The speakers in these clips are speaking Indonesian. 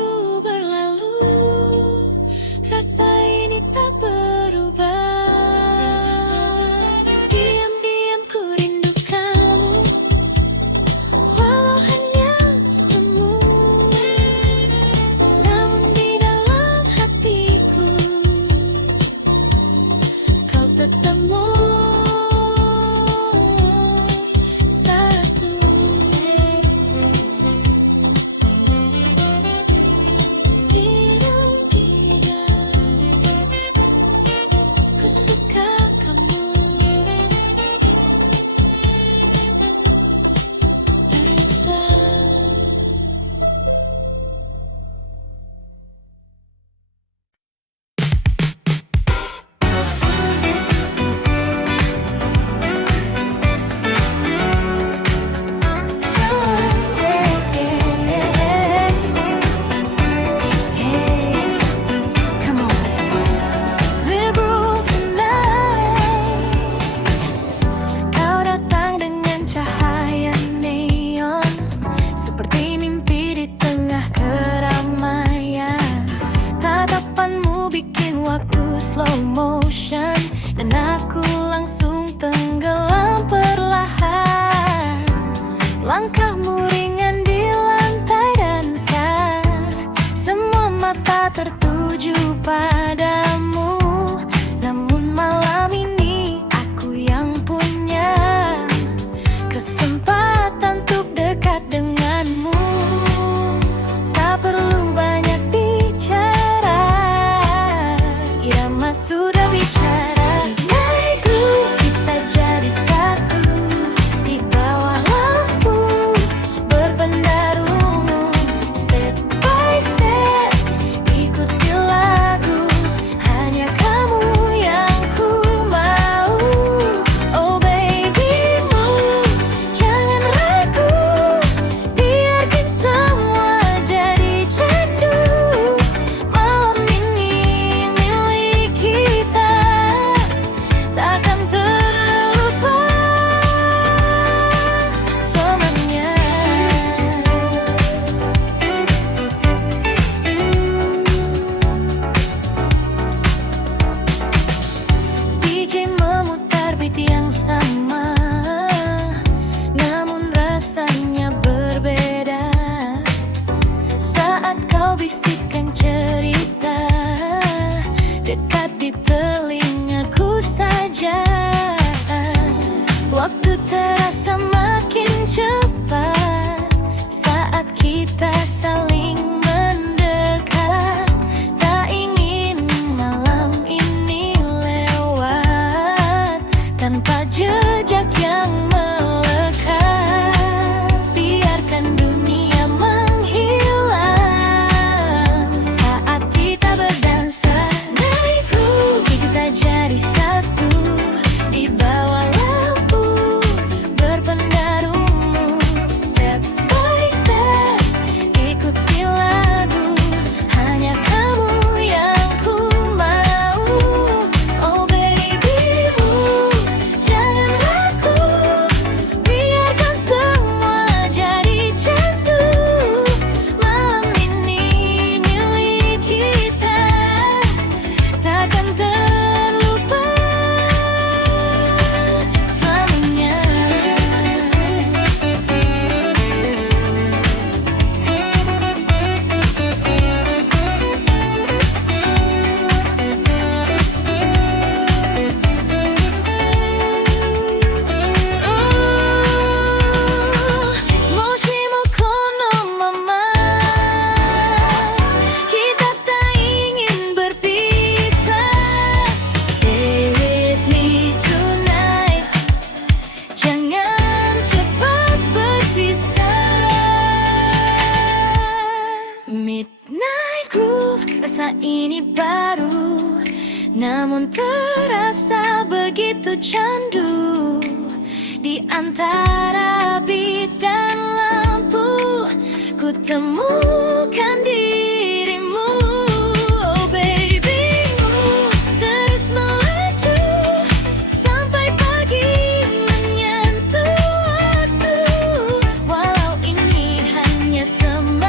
Waktu berlalu, rasa ini tak berubah. Diam-diam ku rindu kamu, walau hanya semu. Namun di dalam hatiku, kau tetap satu. Ku suka kamu, Raisa. Kau datang dengan cahaya neon, seperti mimpi di tengah keramaian. Tatapanmu bikin waktu slow motion, dan aku langsung tenggelam perlahan. Langkahmu ringan di lantai dansa, semua mata tertuju padamu. Namun malam ini aku yang punya kesempatan untuk dekat denganmu. Tak perlu banyak bicara, irama sudah bicara. Naik groove, kita jadi satu di bawah lampu berpendarumu. Step by step, ikuti lagu, hanya kamu yang ku mau. Oh baby move, jangan ragu, biarkan semua jadi candu. Malam ini milik kita, takkan terlupa selamanya. DJ memutar beat yang sama, namun rasanya berbeda. Saat kau bisikkan cerita dekat di telingaku saja, waktu terasa makin cepat saat kita saling mendekat. Tak ingin malam ini lewat tanpa jejak yang melekat. Biarkan dunia menghilang saat kita berdansa. Naik groove, kita jadi satu di bawah lampu berpendarumu. Step by step, ikuti lagu, hanya kamu yang ku mau. Oh baby move, jangan ragu, biarkan semua jadi candu. Malam ini milik kita, takkan terlupa selamanya. Moshimo kono mama, kita tak ingin berpisah. Stay with me tonight, jangan cepat berpisah. Midnight groove, rasa ini baru, namun terasa begitu candu. Di antara beat dan lampu, ku temukan dirimu. Oh baby move, terus melaju sampai pagi menyentuh waktu. Walau ini hanya semalam,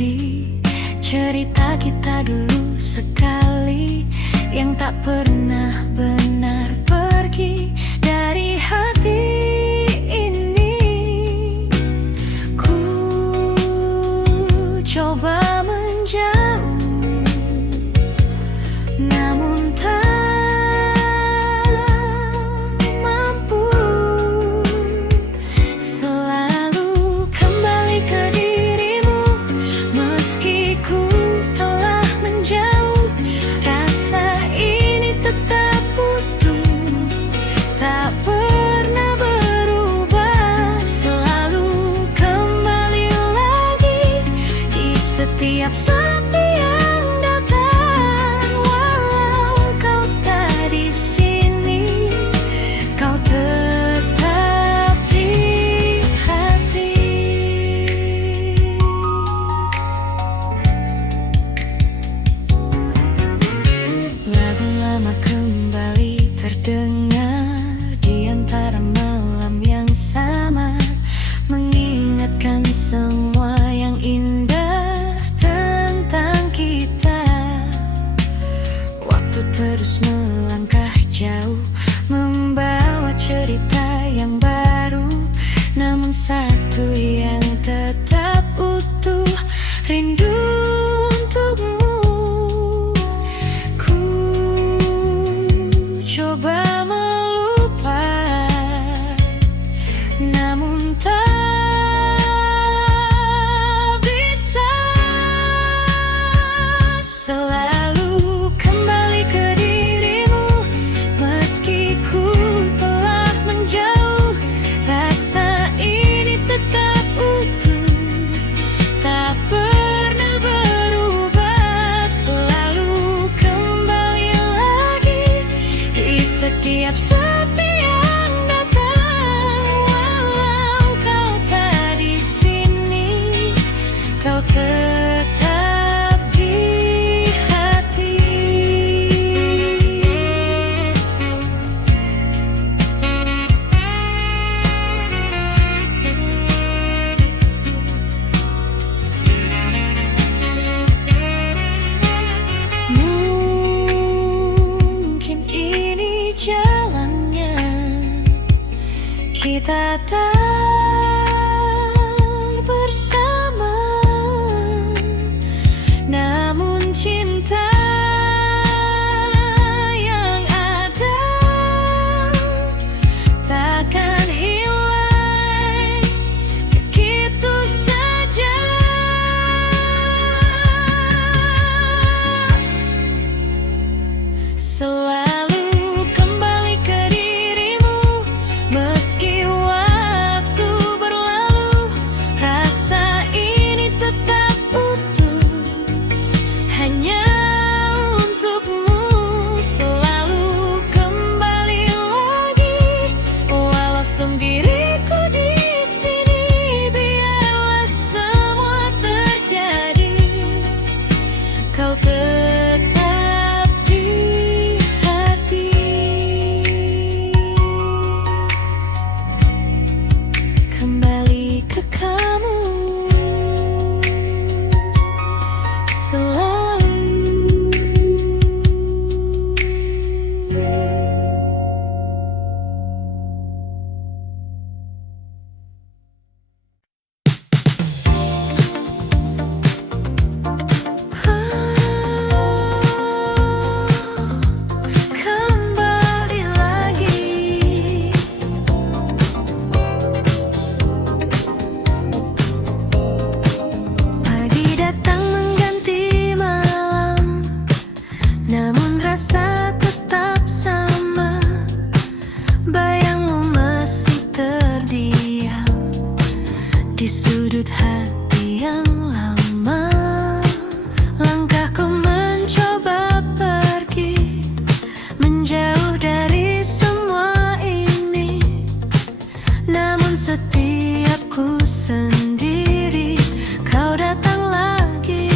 hati, cerita kita dulu sekali yang tak pernah benar pergi dari hati ini. Ku coba menjauh, namun tak mampu. Selalu kembali ke dirimu, meski ku telah menjauh. Rasa ini tetap utuh, tak pernah berubah. Selalu kembali lagi di setiap sepi yang datang. Walau kau tak di sini, kau tetap di hati. Lagu lama kembali terdengar di antara malam yang sama, mengingatkan semua yang indah tentang kita. Waktu terus melangkah jauh, membawa cerita yang baru, namun satu yang tetap utuh, rindu untukmu. Ku coba melupakan, namun tak bisa. Selalu kembali ke dirimu, meski ku telah menjauh. Rasa ini tetap utuh, tak pernah berubah. Selalu kembali lagi di setiap sepi yang datang. Walau kau tak di sini, kau tetap di hati. Mungkin ini jalannya, kita tak bersama, namun cinta yang ada takkan hilang begitu saja. Selalu kembali ke dirimu, meski waktu berlalu. Rasa ini tetap utuh, hanya untukmu. Selalu kembali lagi, walau sendiriku di sini. Biarlah semua terjadi, kau tetap di hati. Kembali ke kamu selalu. Kembali lagi. Pagi datang mengganti malam, namun rasa tetap sama. Bayangmu masih terdiam di sudut hati yang lama. Langkahku mencoba pergi, menjauh dari semua ini, namun setiap ku sendiri, kau datang lagi.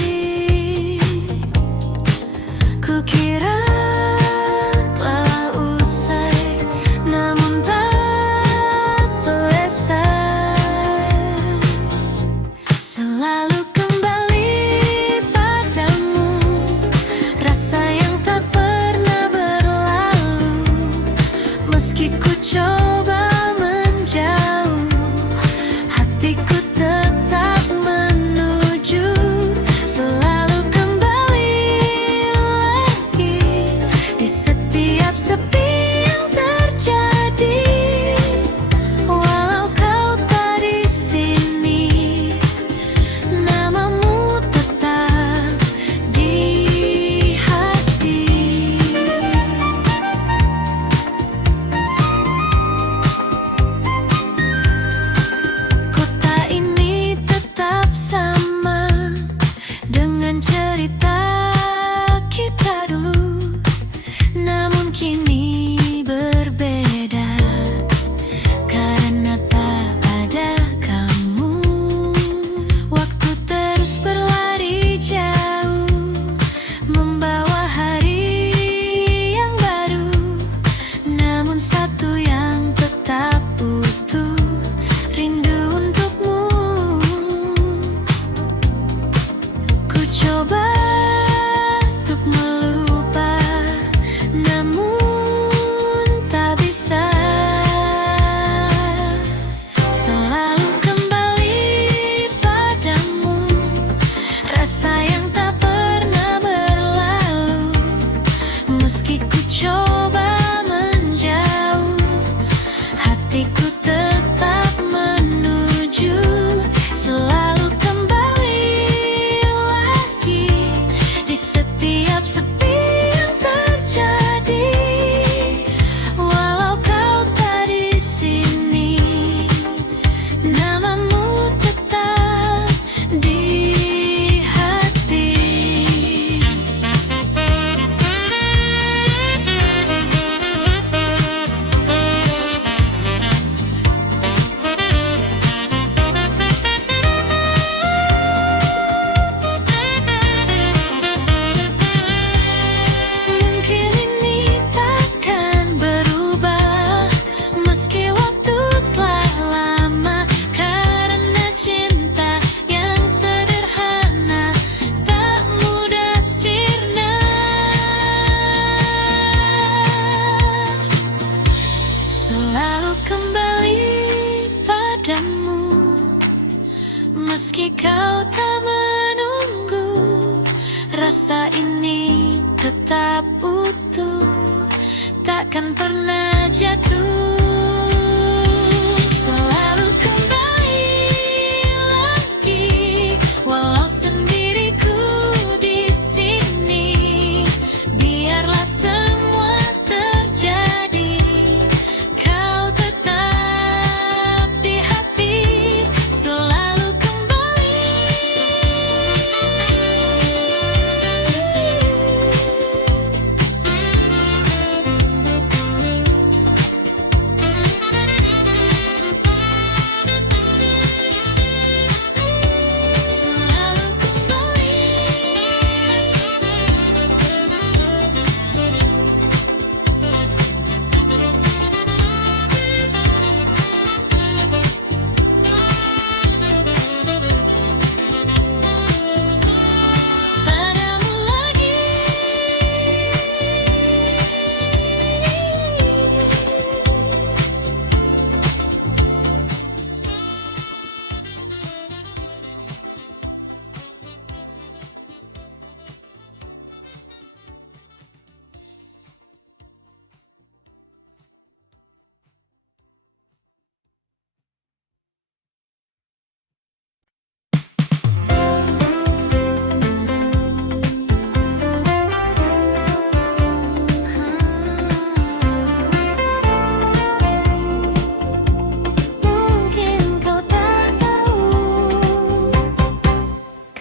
Kukira telah usai, namun tak selesai. Selalu kembali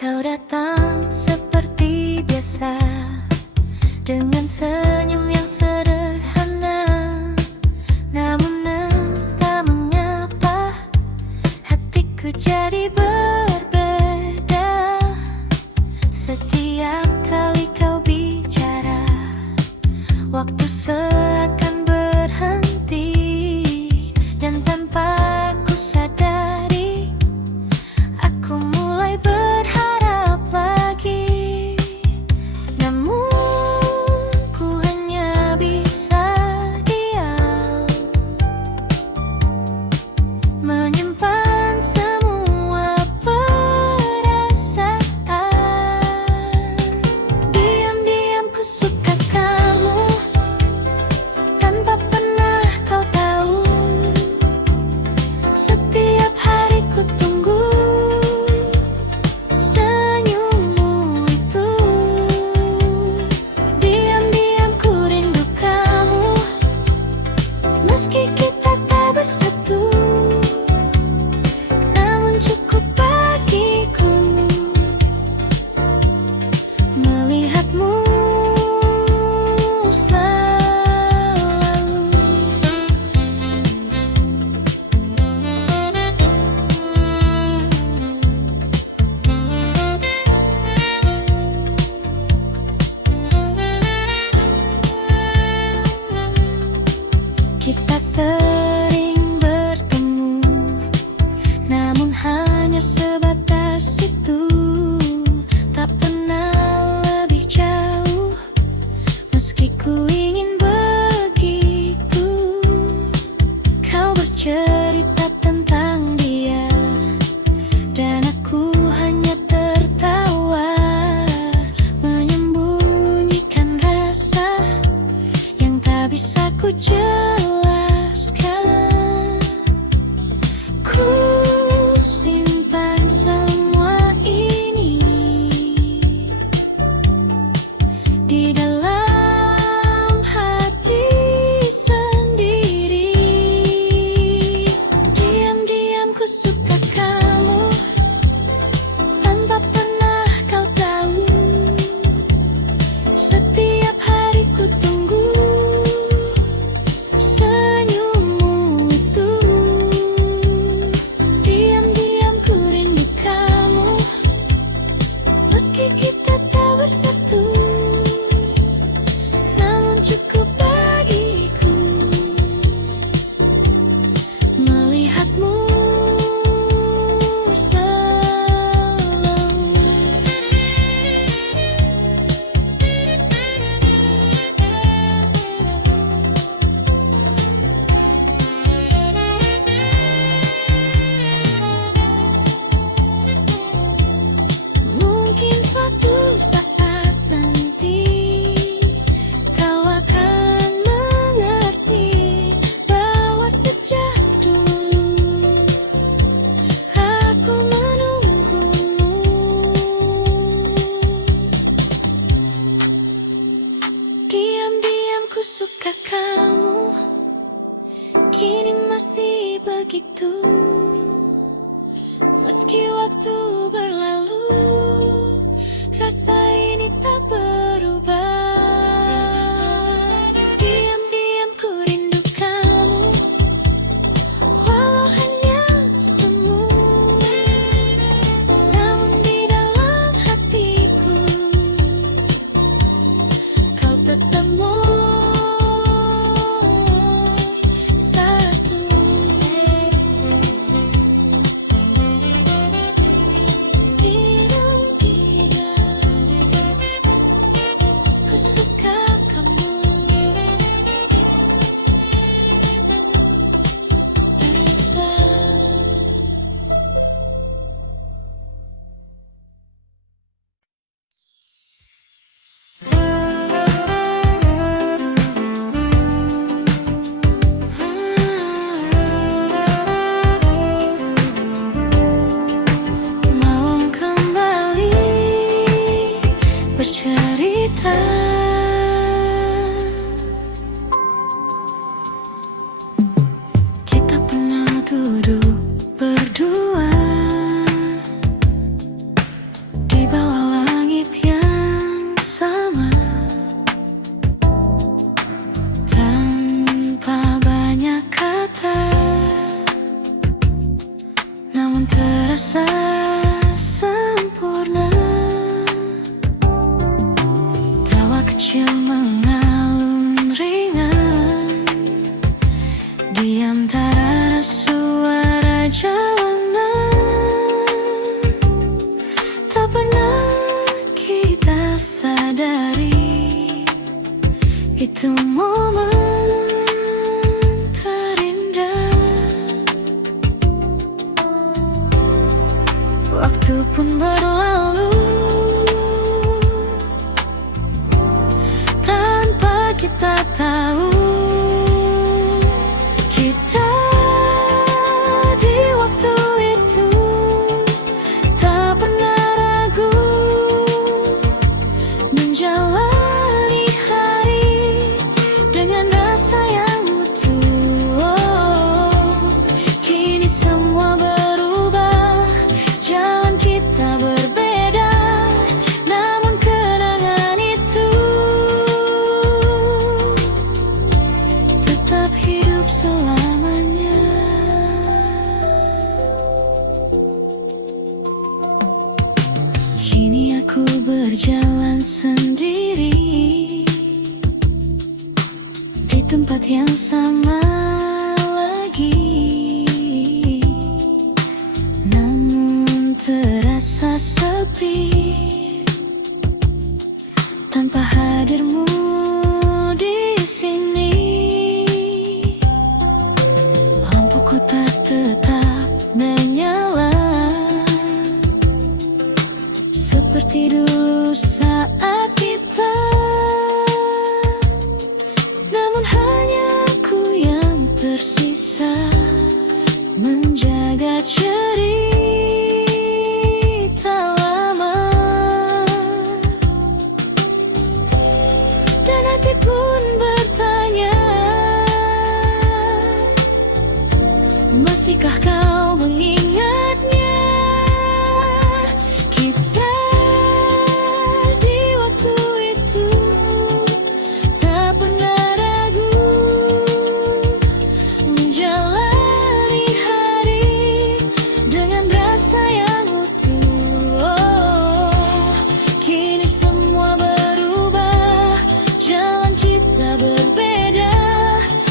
Kau datang seperti biasa, dengan senyum yang sederhana, namun entah mengapa hatiku jadi berbeda. Setiap kali kau bicara, waktu seakan berhenti, dan tanpa ku sadari, aku mulai berharap lagi. Namun ku hanya bisa diam, menyimpan semua perasaan. Diam-diam ku suka kamu, tanpa pernah kau tahu. Setiap hari ku tunggu senyummu itu. Diam-diam ku rindu kamu, meski kita tak bersatu, namun cukup bagiku melihatmu selalu. Kita sering bertemu, namun hanya sebatas itu. Tak pernah lebih jauh, meski ku ingin begitu. Kau bercerita tentang dia, dan aku hanya tertawa, menyembunyikan rasa yang tak bisa ku jelaskan. Ku simpan semua ini di dalam hati sendiri. Diam-diam ku suka kamu, tanpa pernah kau tahu. Setiap hari ku tunggu senyummu itu. Diam-diam ku rindu kamu, meski kita tak bersatu, namun cukup bagiku melihatmu selalu. Mungkin suatu saat nanti kau akan mengerti bahwa sejak dulu aku menunggumu. Diam-diam ku suka kamu, kini masih begitu. Meski waktu berlalu, rasa ini tak berubah. Diam-diam ku rindu kamu, walau hanya semu, namun di dalam hatiku kau tetap satu. kecil mengalun ringan di antara suara jalanan. Tak pernah kita sadari itu momen terindah. Waktu pun berlalu tanpa kita tahu. Kita di waktu itu tak pernah ragu menjalani hari dengan rasa yang utuh. Oh, kini semua berubah, jalan kita berbeda, namun kenangan itu tetap hidup selamanya. Kini aku berjalan sendiri di tempat yang sama lagi, namun terasa sepi tanpa hadirmu di sini. Lampuku tak tetap menyala seperti dulu saat kita, namun hanya aku yang tersisa menjaga cerita lama. Dan hati pun bertanya, masihkah kau mengingatnya? Kita di waktu itu tak pernah ragu menjalani hari dengan rasa yang utuh. Oh, kini semua berubah, jalan kita berbeda,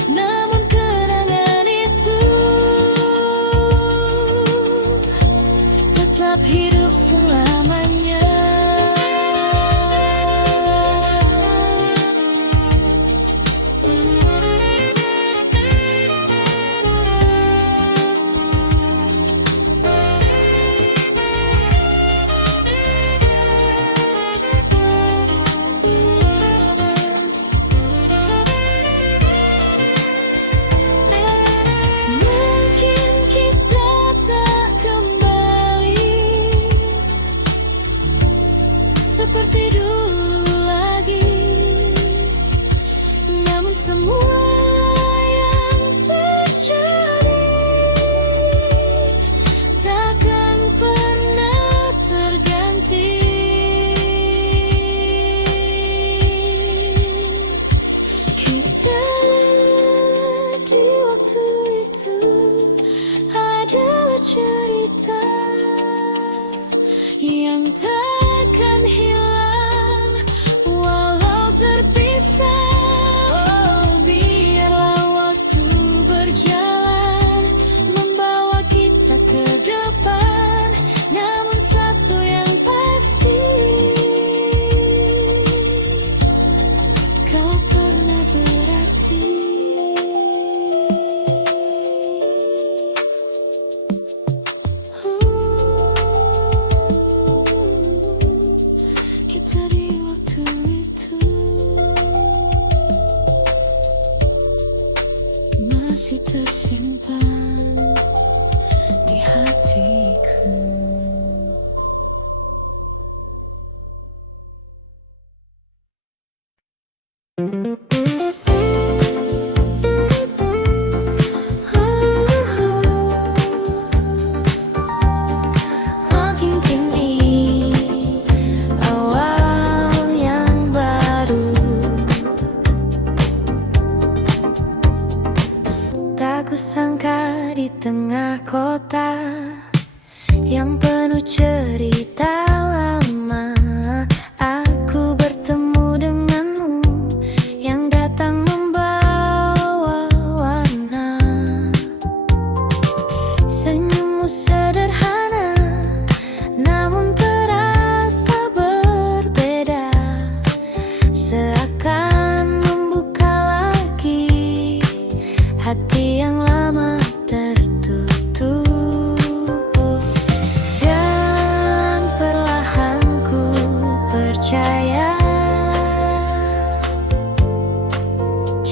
namun kenangan itu tetap hidup selamanya. Mungkin kita tak kembali seperti dulu lagi, namun semua yang terjadi takkan pernah terganti. Kita di waktu itu adalah cerita yang takkan hilang walau terpisah. Oh, biarlah waktu berjalan membawa kita ke depan, namun satu yang pasti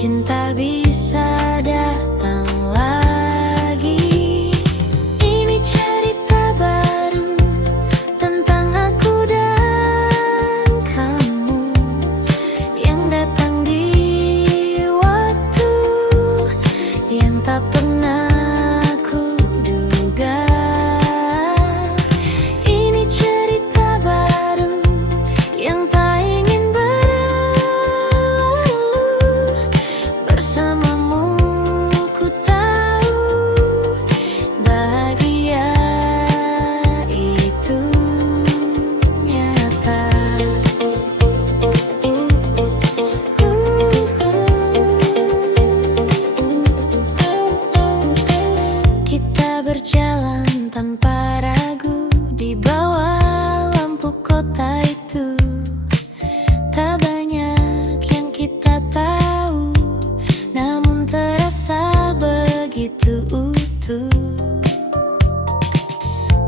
cinta bisa datang lagi. Ini cerita baru tentang aku dan kamu yang datang di waktu yang tak pernah ku duga. Ini cerita baru yang tak ingin berlalu. Bersamamu ku tahu bahagia itu nyata. Kita berjalan tanpa ragu di bawah lampu kota itu. Tak banyak yang kita tahu, namun terasa begitu utuh.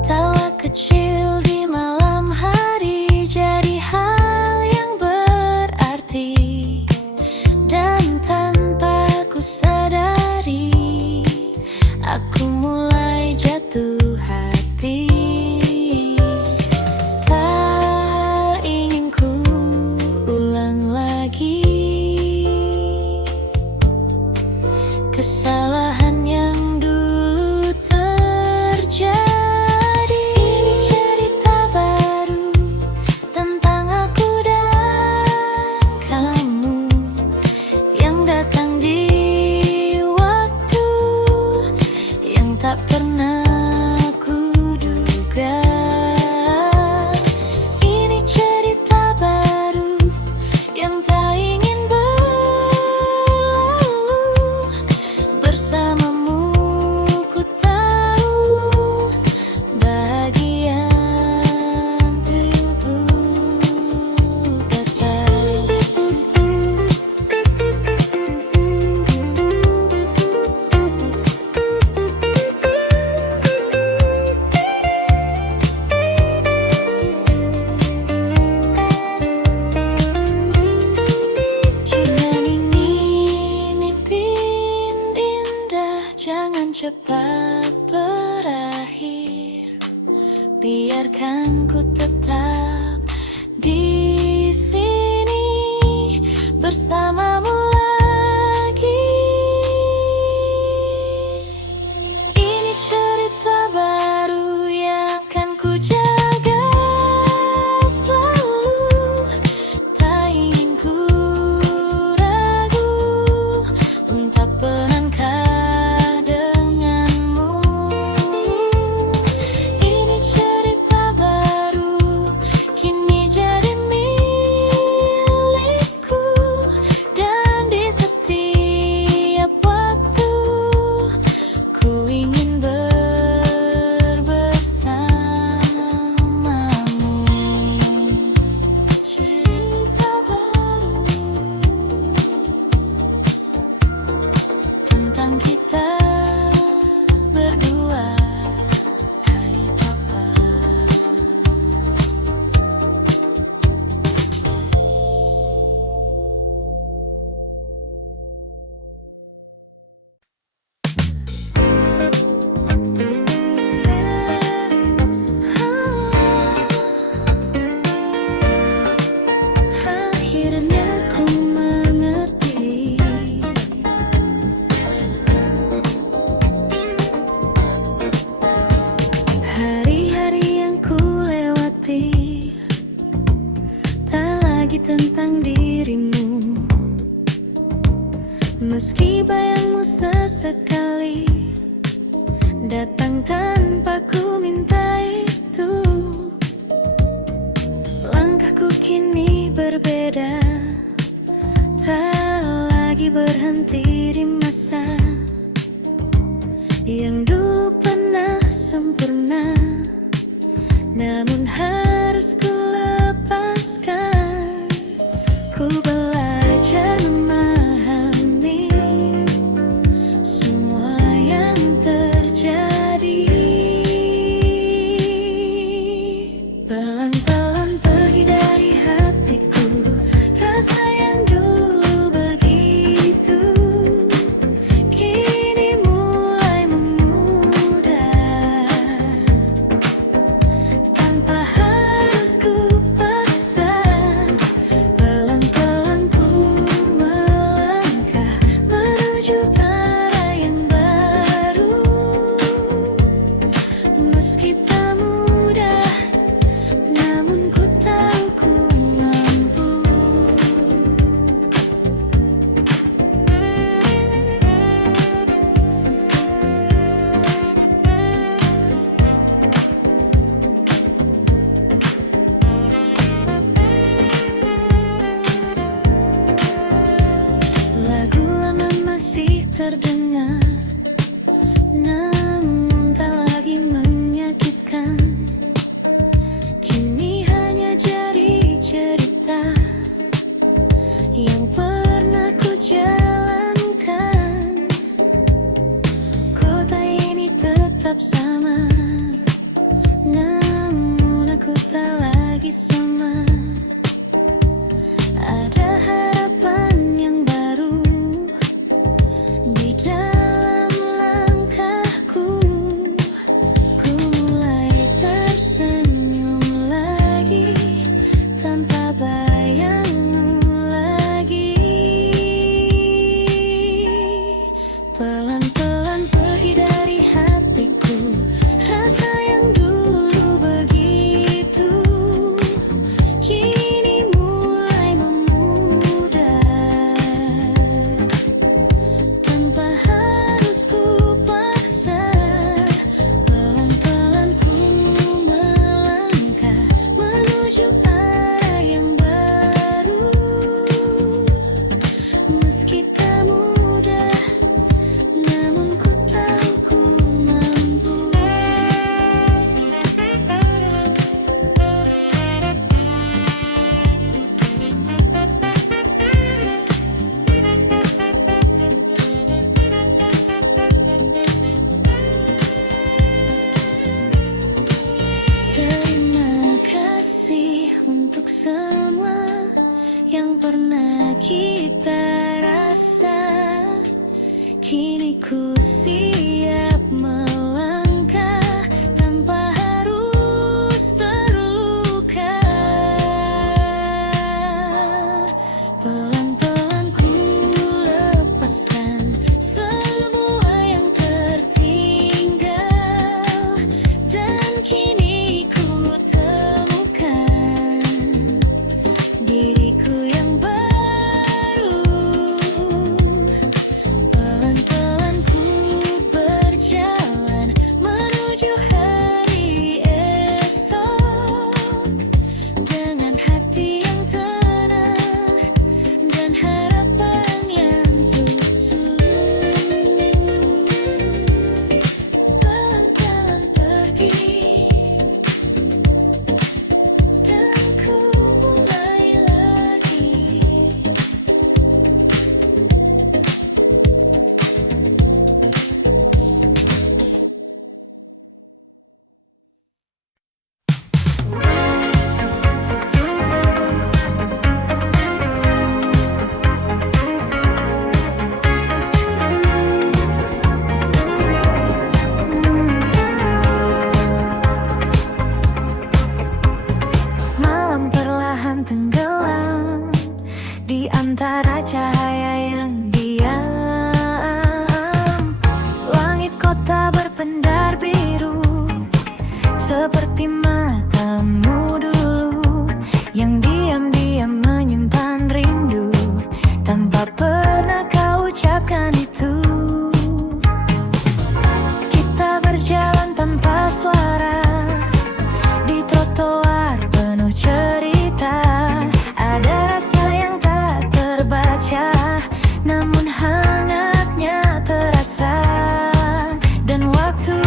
Tawa kecil di malam hari jadi hal yang berarti, dan tanpa ku sadari aku mulai jatuh hati. Tak ingin ku ulang lagi kesalahan yang dulu terjadi. Ini cerita baru tentang aku dan kamu yang datang di waktu yang tak pernah ku duga. Ini cerita baru yang tak ingin berlalu. Bersamamu ku tahu bahagia tubuh kata. Jangan ini mimpi indah, jangan cepat berakhir. Biarkan ku tetap di sini bersamamu lagi. Ini cerita baru yang akan ku jaga selalu. Tak ingin ku ragu untuk melangkah denganmu. Ini cerita baru kini jadi milikku, dan di setiap waktu ku ingin bersamamu. Cerita baru tentang kita berdua, hai papa. Akhirnya ku mengerti. Hari-hari yang ku lewati tak lagi tentang dirimu. Meski bayangmu sesekali datang tanpa ku minta itu. Langkahku kini berbeda, tak lagi berhenti di masa yang dulu pernah sempurna, namun harus ku lepaskan. Ku belajar memahami semua yang terjadi. Pelan-pelan pergi dari hatiku rasa yang dulu begitu kita rasa. Kini ku siap melangkah tanpa harus terluka. Pelan-pelan ku lepaskan semua yang tertinggal, dan kini ku temukan diriku yang baru. Pelan-pelan ku berjalan menuju hari esok, dengan hati yang tenang dan harapan yang tulus. Pelan-pelan pergi, dan ku mulai lagi. Malam perlahan tenggelam di antara cahaya yang diam. Langit kota berpendar biru seperti matamu dulu, yang diam-diam menyimpan rindu tanpa pernah kau ucapkan itu. Kita berjalan tanpa suara di trotoar penuh cerita. Ada rasa yang tak terbaca, namun hangatnya terasa. Dan waktu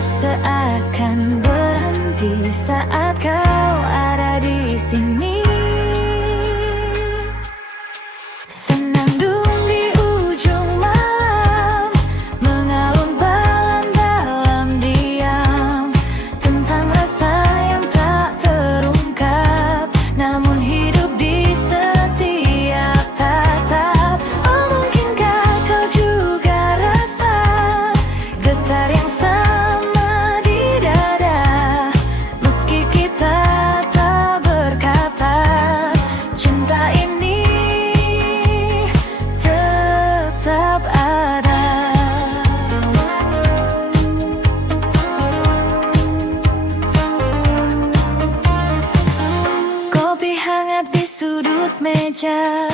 seakan berhenti saat kau ada di sini. Senandung di ujung malam mengalun pelan dalam diam, tentang rasa yang tak terungkap, namun hidup di setiap tatap. Oh, mungkinkah kau juga rasa getar yang sama di dada, meski kita tak berkata, cinta ini tetap ada. Kopi hangat di sudut meja,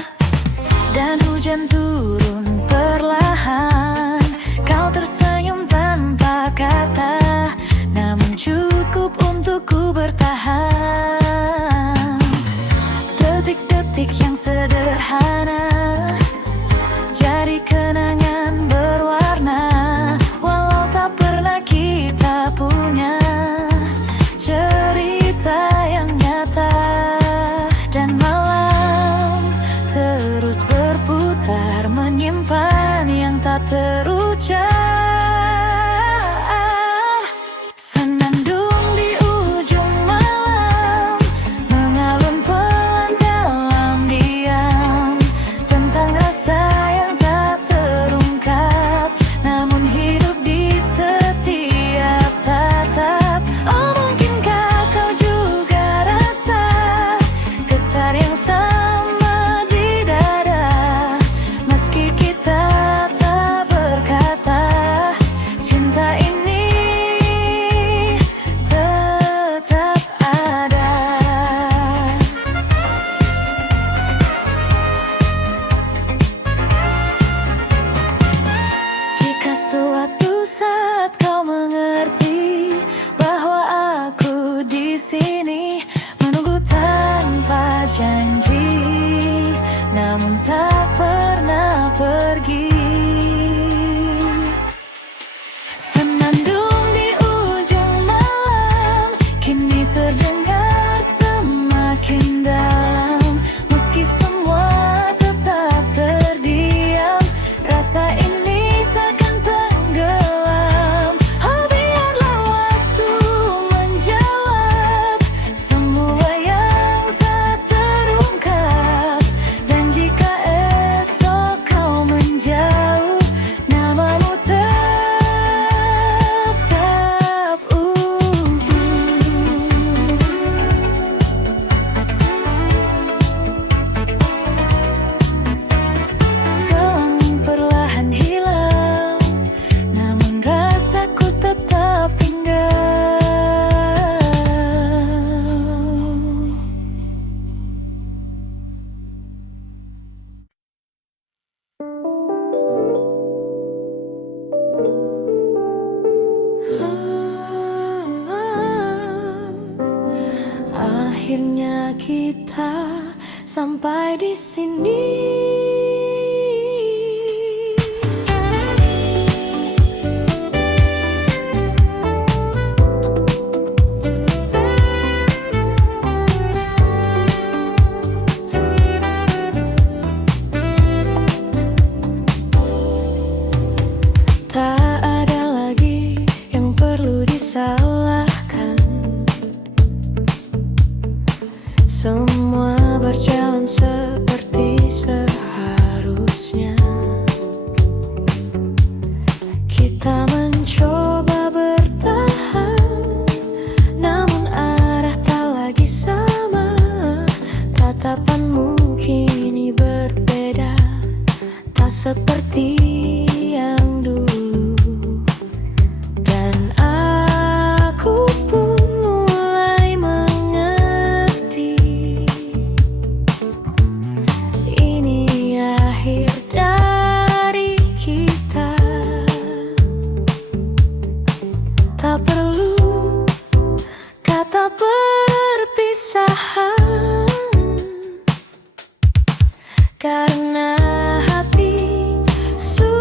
dan hujan turun perlahan. Kau tersenyum tanpa kata, namun cukup untuk ku bertahan. Detik-detik yang sederhana jadi kenangan berwarna, walau tak pernah kita punya cerita yang nyata. Dan malam terus berputar menyimpan yang tak terucap. Senandung di ujung malam mengalun pelan dalam diam, kita sampai di sini. Tak ada lagi yang perlu disalahkan. Semua berjalan seperti seharusnya. Kita mencoba bertahan, namun arah tak lagi sama. Tatapanmu kini berbeda, tak seperti yang dulu. Dan aku pun mulai mengerti, ini akhir dari kita. Tak perlu kata perpisahan, karena hati sudah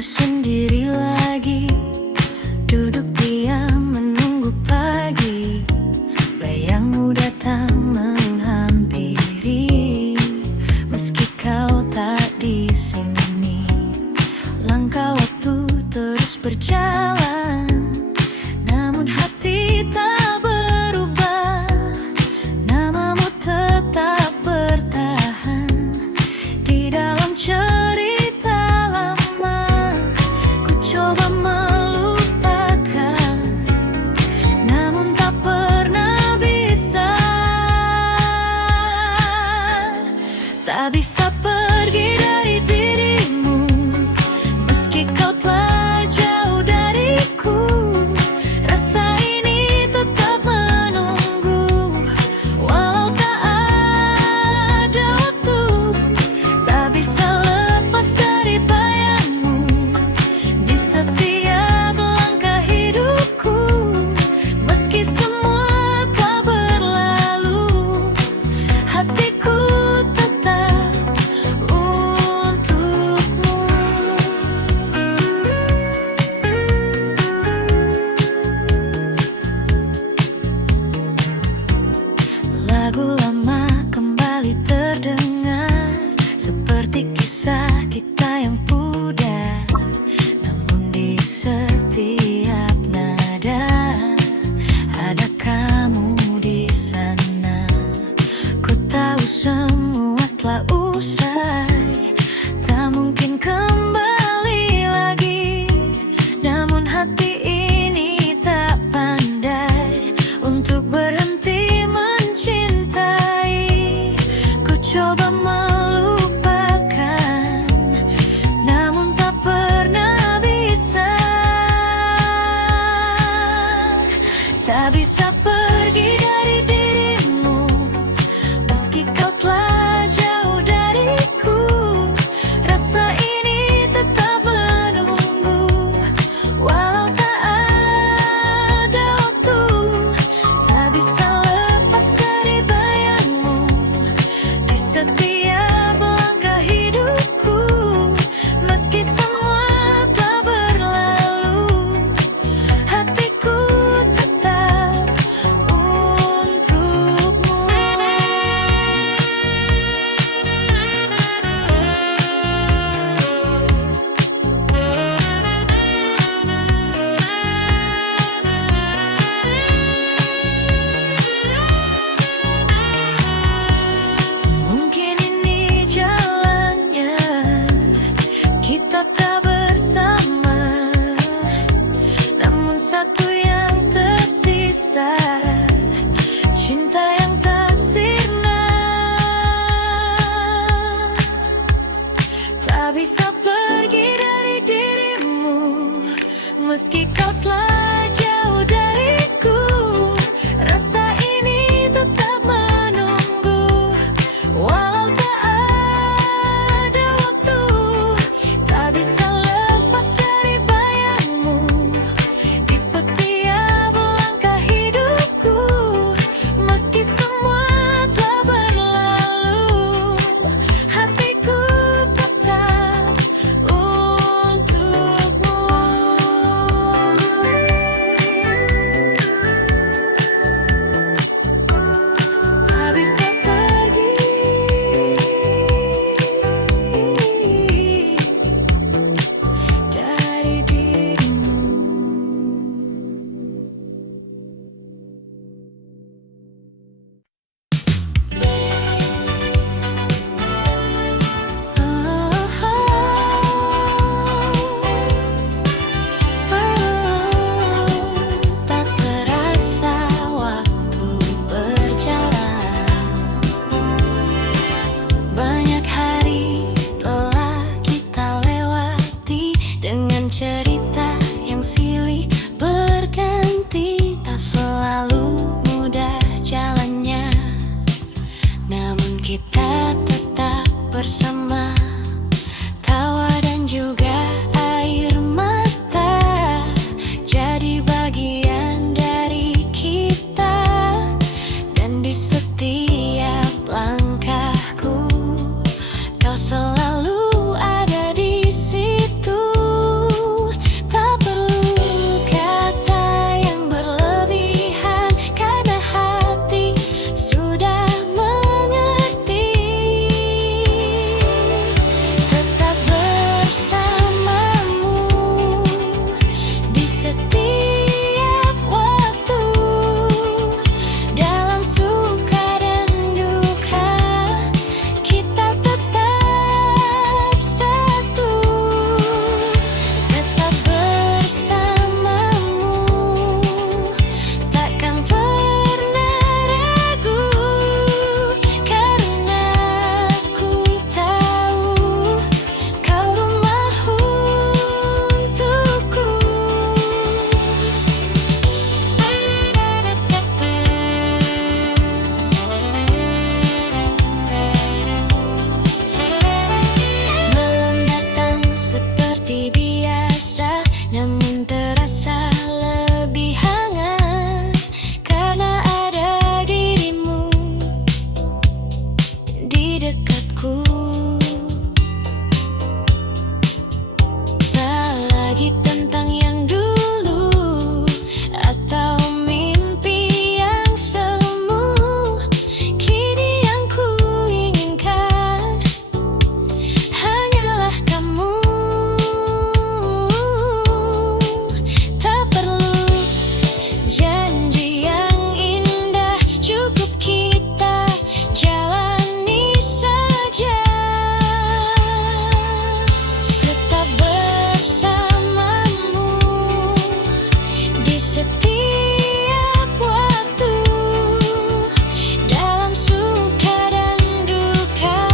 Ku sendiri lagi, duduk diam menunggu pagi. Bayangmu datang menghampiri, meski kau tak di sini. Langkah waktu terus berjalan, namun hati tak berubah. Namamu tetap bertahan di dalam cerita lama. Ku coba melupakan, namun tak pernah bisa. Tak bisa pergi dari dirimu, meski kau telah jauh dariku. Rasa ini tetap menunggu, walau tak ada waktu. Tak bisa lepas dari bayangmu di setiap langkah hidupku. Meski semua telah berlalu, hatiku tetap untukmu. Lagu lama kembali terdengar, seperti kisah kita yang pudar. Namun di setiap nada ada kamu di sana. Ku tahu semua telah usai, tak mungkin kembali lagi. Namun hati ini tak pandai untuk berhenti mencintai. Ku coba melupakan, namun tak pernah bisa. Tak bisa pergi dari dirimu, meski kau telah jauh dariku. Rasa ini tetap menunggu, walau tak ada waktu. Tak bisa lepas dari bayangmu di setiap langkah hidupku. Meski semua telah berlalu, hatiku tetap lagi tentang yang dulu, atau mimpi yang semu. Kini yang ku inginkan hanyalah kamu. Tak perlu janji yang indah, cukup kita jalani saja. Tetap bersamamu di setiap waktu, dalam suka dan duka,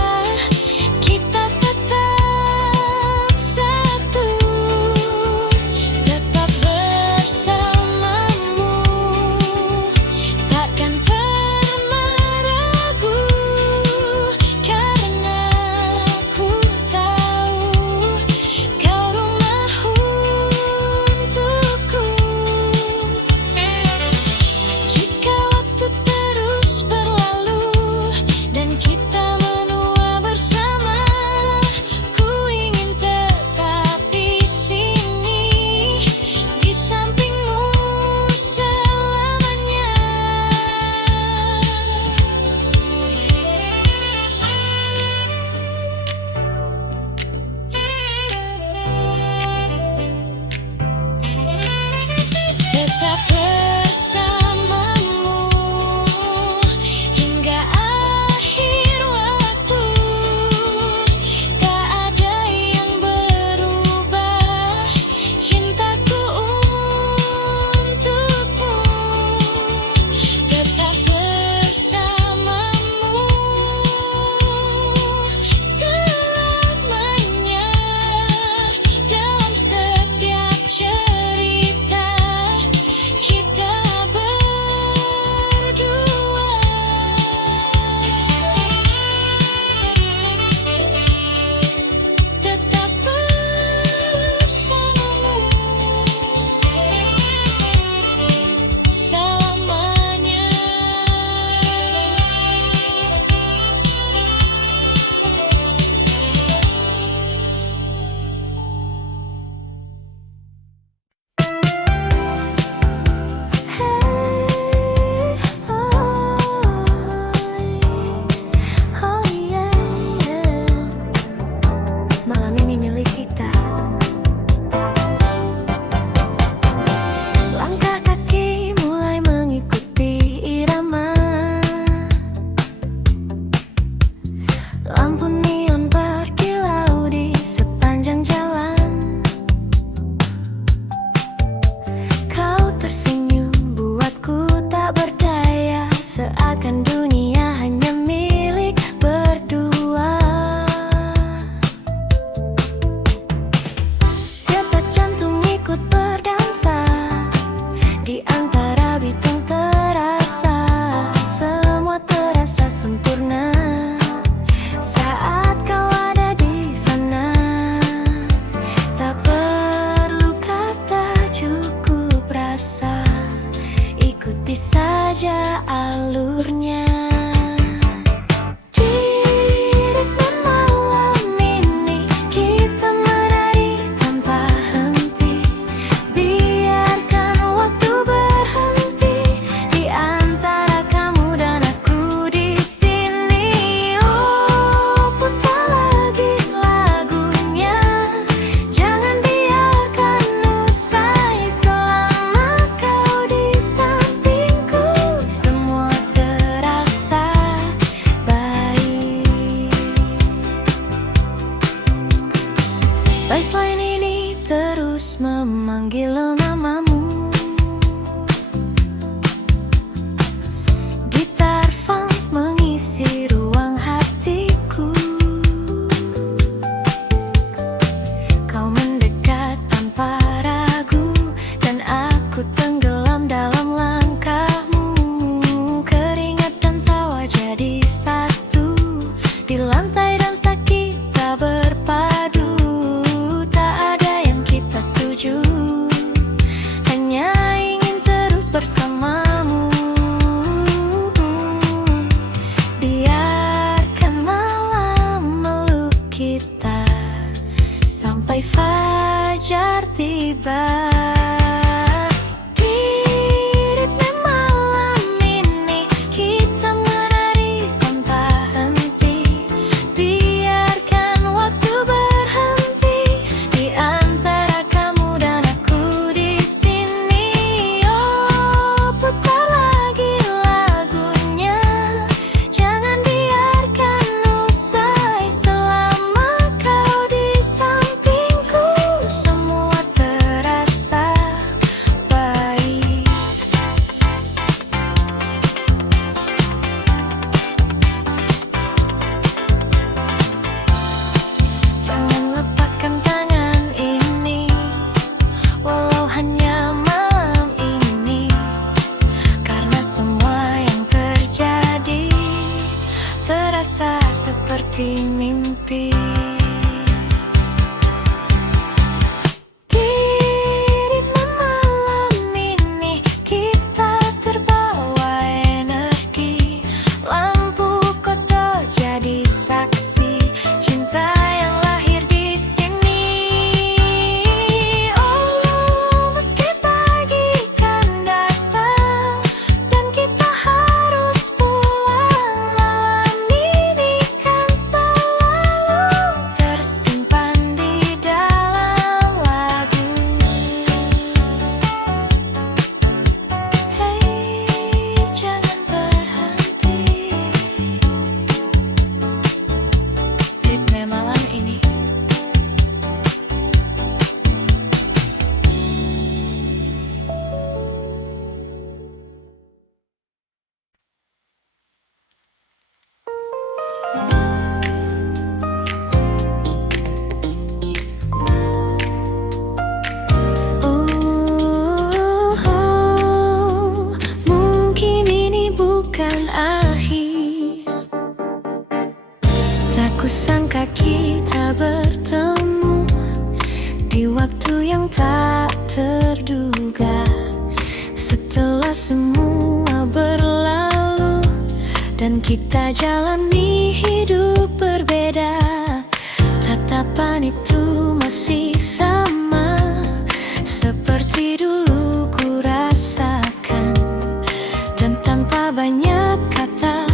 kita tetap satu. Tetap bersamamu, takkan pernah ragu, karena ku tahu kau rumah untukku. Jika waktu terus berlalu dan kita menua bersama, ku ingin tetap di sini, di sampingmu selamanya. Tetap bersamamu hingga akhir waktu. Tak ada yang berubah, cintaku untukmu. Tetap bersamamu selamanya, dalam setiap cerita kita berdua. Tetap bersamamu selamanya. Malam ini milik kita. Langkah kaki mulai mengikuti irama, lampu neon berkilau di sepanjang jalan. Kau tersenyum buatku tak berdaya, seakan dunia hanya milik berdua. Detak jantung ikut berdansa di antara bitung terasa, semua terasa sempurna saat kau ada di sana. Tak perlu kata, cukup rasa, ikuti saja alurnya. Di ritme malam ini kita menari tanpa henti, biarkan waktu berhenti di antara kamu dan aku di sini. Oh, putar lagi lagunya, jangan biarkan usai. Selama kau di sampingku, semua terasa baik. Baseline ini terus memanggil namamu. Gitar funk mengisi ruang hatiku. Kau mendekat tanpa ragu, dan aku tenggelam dalam langkahmu. Keringat dan tawa jadi satu, di lantai dansa kita berpadu. Tak ada yang kita tuju, hanya ingin terus bersamamu. Biarkan malam meluk kita sampai fajar. sebentar tiba. Di ritme malam ini kita menari tanpa henti. Biarkan waktu berhenti di antara kamu dan aku di sini. Oh, putar lagi lagunya, jangan biarkan usai. Selama kau di sampingku, semua terasa baik. Jangan lepaskan tangan ini, walau hanya malam ini, karena semua yang terjadi terasa seperti mimpi. Di ritme malam ini kita terbawa energi. Lampu kota jadi saksi cinta yang lahir di sini. Oh, meski pagi kan datang dan kita harus pulang, malam ini kan selalu tersimpan di dalam lagu. Hei, jangan berhenti. Ritme malam ini. Mungkin ini bukan akhir. Tak kusangka kita bertemu di waktu yang tak terduga. Setelah semua berlalu dan kita jalani hidup berbeda, tatapan itu masih sama seperti dulu ku rasakan. Dan tanpa banyak kata,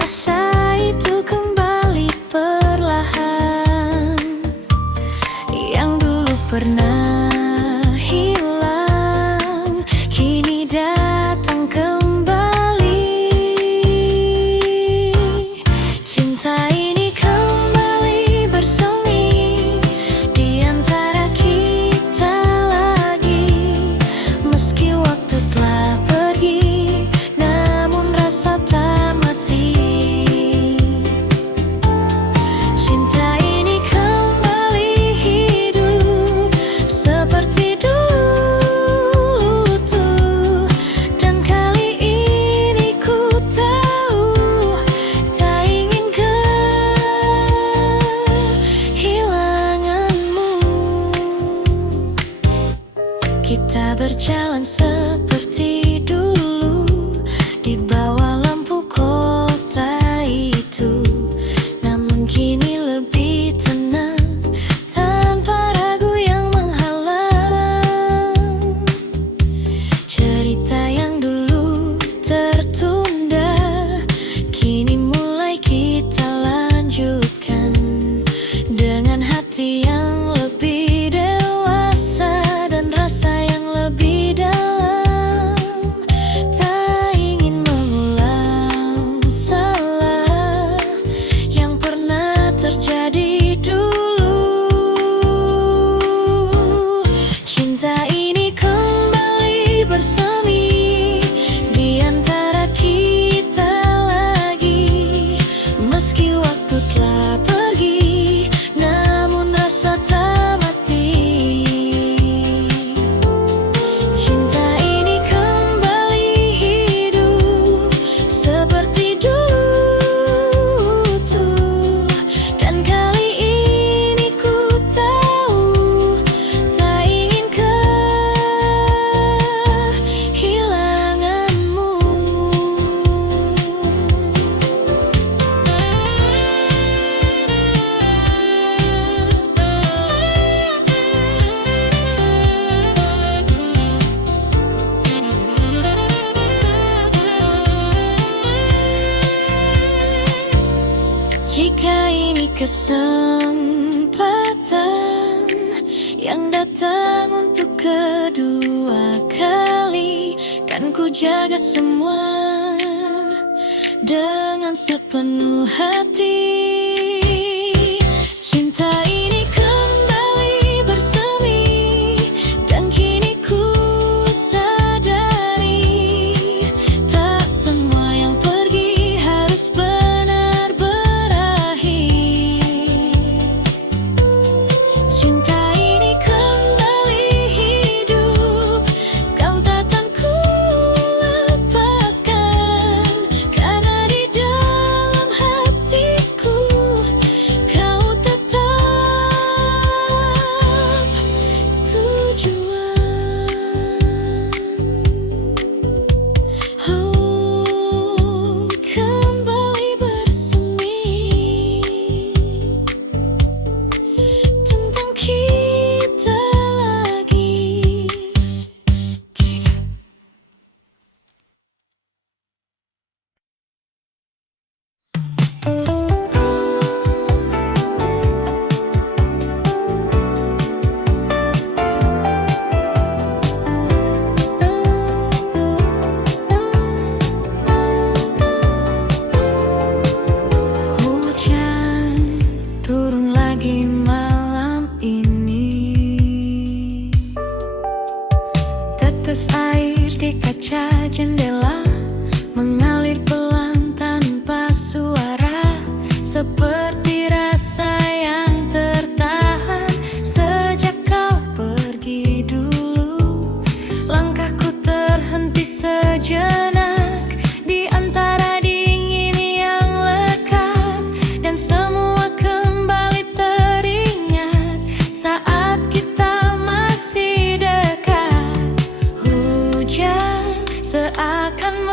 rasa itu kembali perlahan. Yang dulu pernah hilang, kini datang kembali. Cinta ini kembali bersemi di antara kita lagi. Meski waktu telah pergi, namun rasa tak mati. Cinta ini kembali hidup seperti dulu tuh. Dan kali ini ku tahu tak ingin kehilanganmu. Kita berjalan seperti dulu di bawah lampu kota itu, namun kini lebih tenang tanpa ragu yang menghalang. Cerita yang dulu tertunda kini mulai kita lanjutkan dengan hati yang lebih dewasa dan rasa yang lebih dalam. kesempatan yang datang untuk kedua kali. Kan ku jaga semua dengan sepenuh hati. Cinta ini kembali bersemi, dan kini ku sadari tak semua yang pergi harus benar berakhir. Cinta ini kembali hidup, kau takkan ku lepaskan, karena di dalam hatiku kau tetap tujuan. Oh, kembali bersemi tentang kita lagi. Hujan turun lagi malam ini. Tetes air di kaca jendela mengalir pelan tanpa suara, seperti rasa yang tertahan sejak kau pergi dulu. Langkahku terhenti sejenak di antara dingin yang lekat, dan semua kembali teringat saat kita masih dekat. Hujan seakan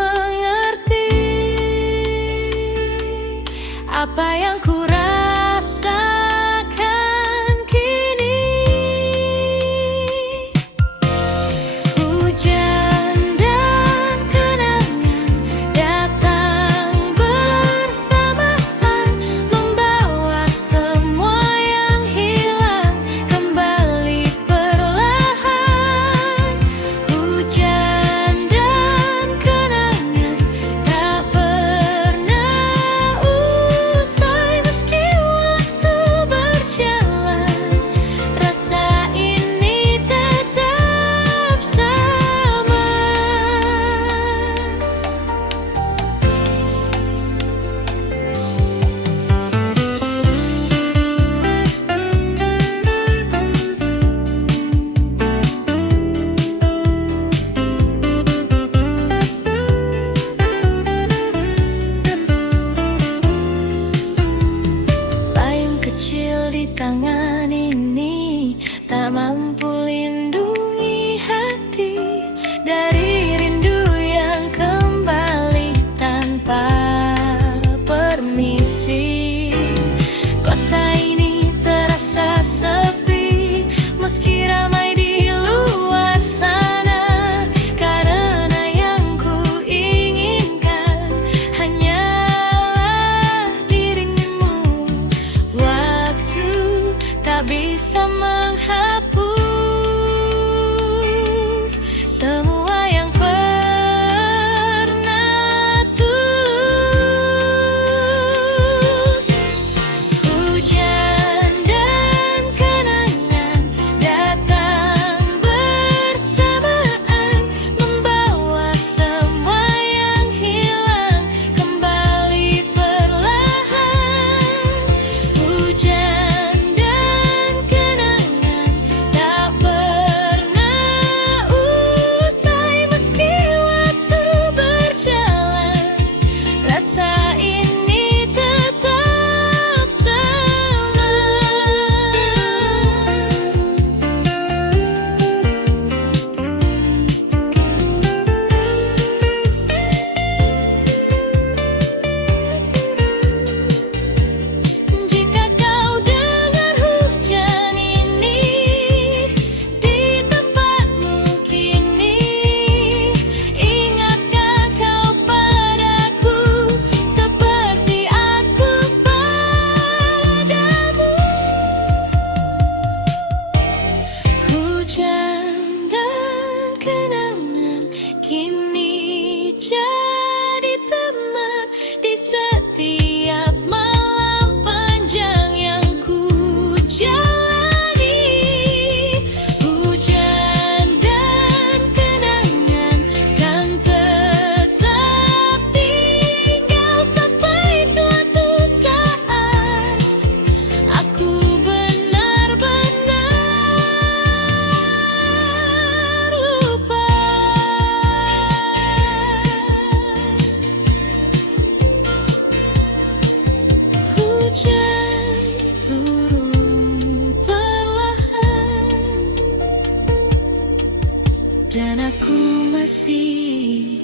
dan aku masih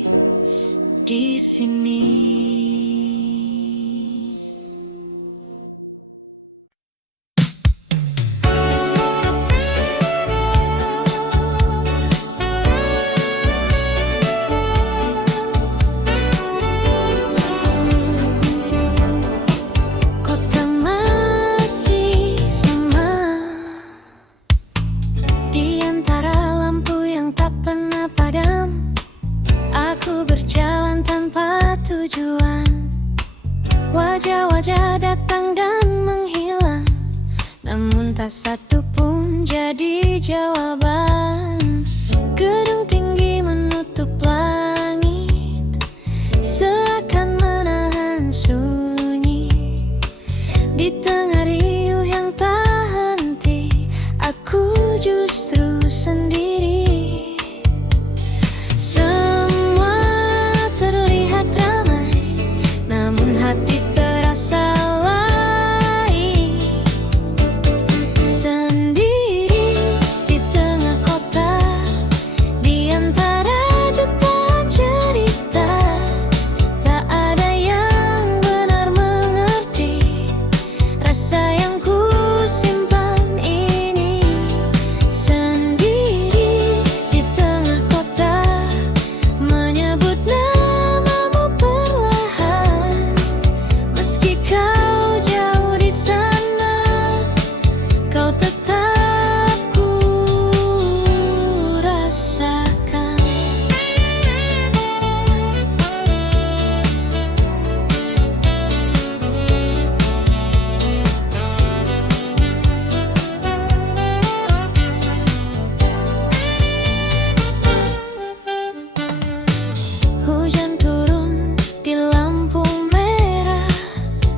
di sini. Kota masih sama, di antara lampu yang tak pernah padam. Aku berjalan tanpa tujuan, wajah-wajah datang dan menghilang, namun tak satu pun jadi jawaban. Gedung tinggi menutup langit, seakan menahan sunyi. Di tengah riuh yang tak henti, aku justru sendiri. Semua terlihat ramai, namun hati terasa lain. Sendiri di tengah kota, di antara jutaan cerita, tak ada yang benar mengerti rasa yang ku simpan ini. Sendiri di tengah kota, menyebut namamu perlahan. Meski kau jauh di sana, kau tetap ku rasakan. Hujan turun di lampu merah,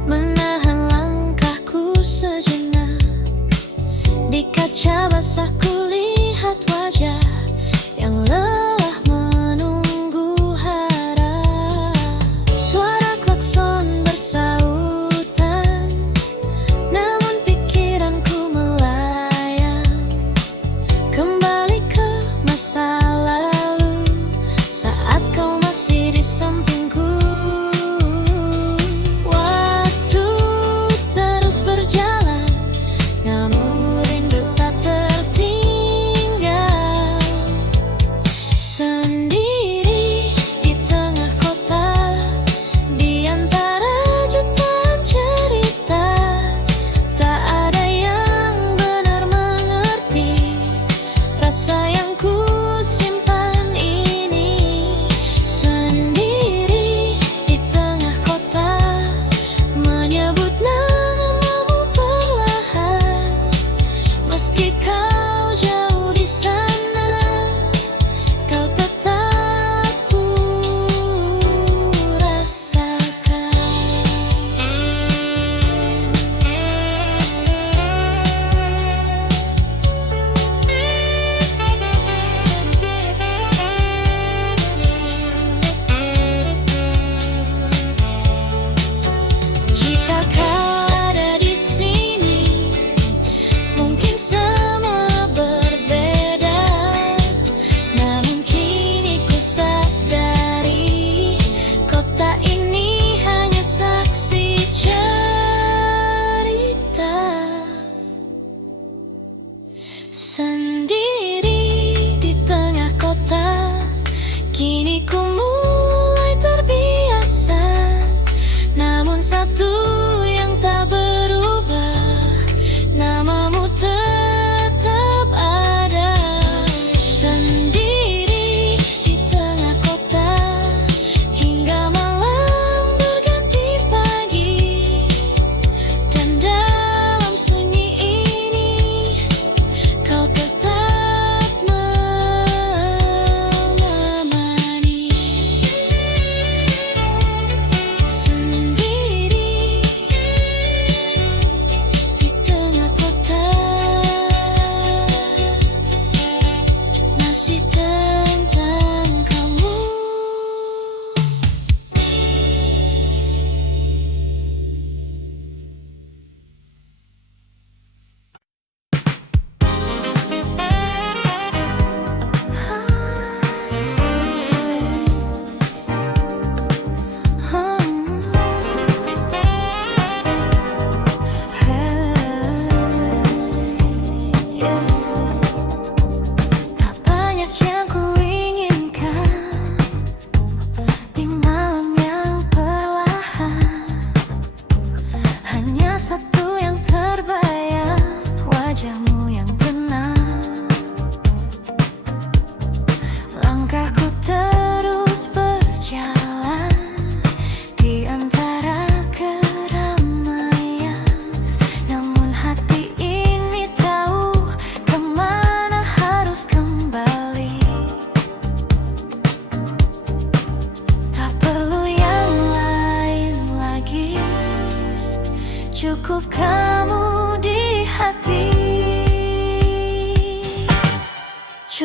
menahan langkahku sejenak. Di kaca basah kulihat wajah yang lelah menunggu harap. Suara klakson bersautan, namun pikiranku melayang kembali ke masa lalu, saat kau masih di sampingku. Waktu terus berjalan, namun rindu tak tertinggal. Sendiri di tengah kota, di antara jutaan cerita, tak ada yang benar mengerti rasa yang ku simpan ini. Sendiri di tengah kota, menyebut namamu perlahan. Meski kau jauh di sana, kau tetap ku rasakan. Jika kau ada di sini, mungkin semua berbeda. Namun kini ku sadari, kota ini hanya saksi cerita. Sendiri di tengah kota, kini ku mulai terbiasa. Namun satu yang tak berubah, namamu tetap ada. Sendiri di tengah kota, hingga malam berganti pagi. Dan dalam sunyi ini, kau tetap menemani. Sendiri di tengah kota, masih tentang kamu.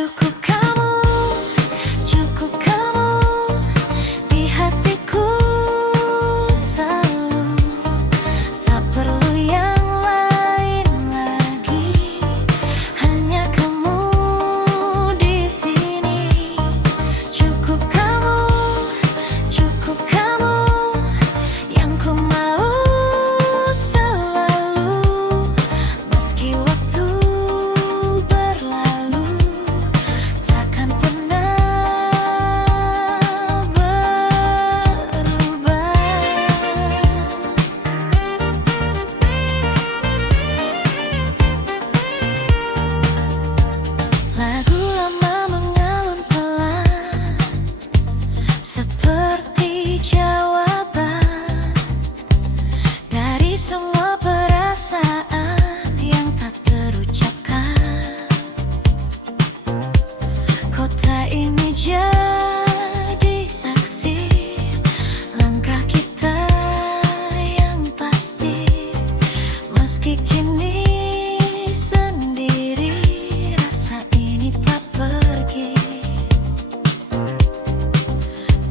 Cukup kamu, cukup kamu di hatiku selalu. Tak perlu yang lain lagi, hanya kamu di sini. Cukup kamu yang ku mau selalu. Meski waktu berlalu, takkan pernah berubah. Lagu lama mengalun pelan, seperti jawaban dari semua perasaan yang tak terucapkan. Kota ini jadi saksi langkah kita yang pasti. Meski kini sendiri, rasa ini tak pergi.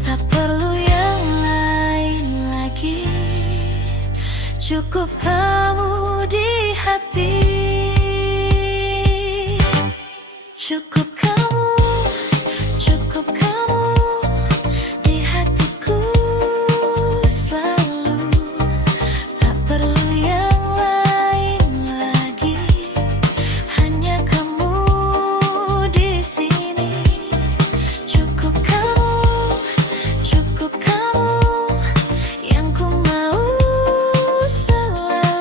Tak perlu yang lain lagi, cukup kamu di hati. Cukup kamu di hatiku selalu. Tak perlu yang lain lagi, hanya kamu di sini. Cukup kamu yang ku mau selalu.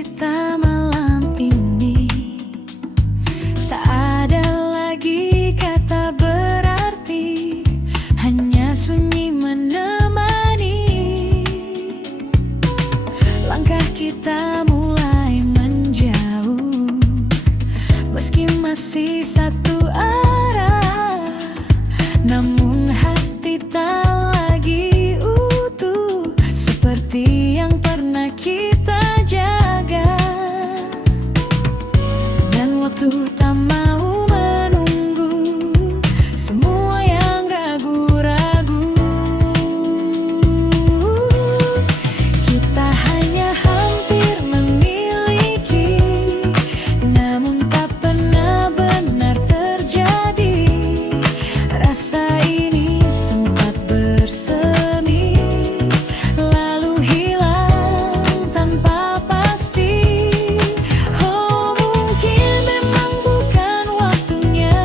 kita malam ini. Tak ada lagi kata berarti, hanya sunyi menemani. Langkah kita mulai menjauh, meski masih satu arah. Namun hati tak lagi utuh seperti yang pernah kita jaga. Dan waktu tak mau menunggu semua yang ragu-ragu. Kita hanya hampir memiliki, namun tak pernah benar terjadi. Rasa ini sempat bersemi, lalu hilang tanpa pasti. Oh, mungkin memang bukan waktunya,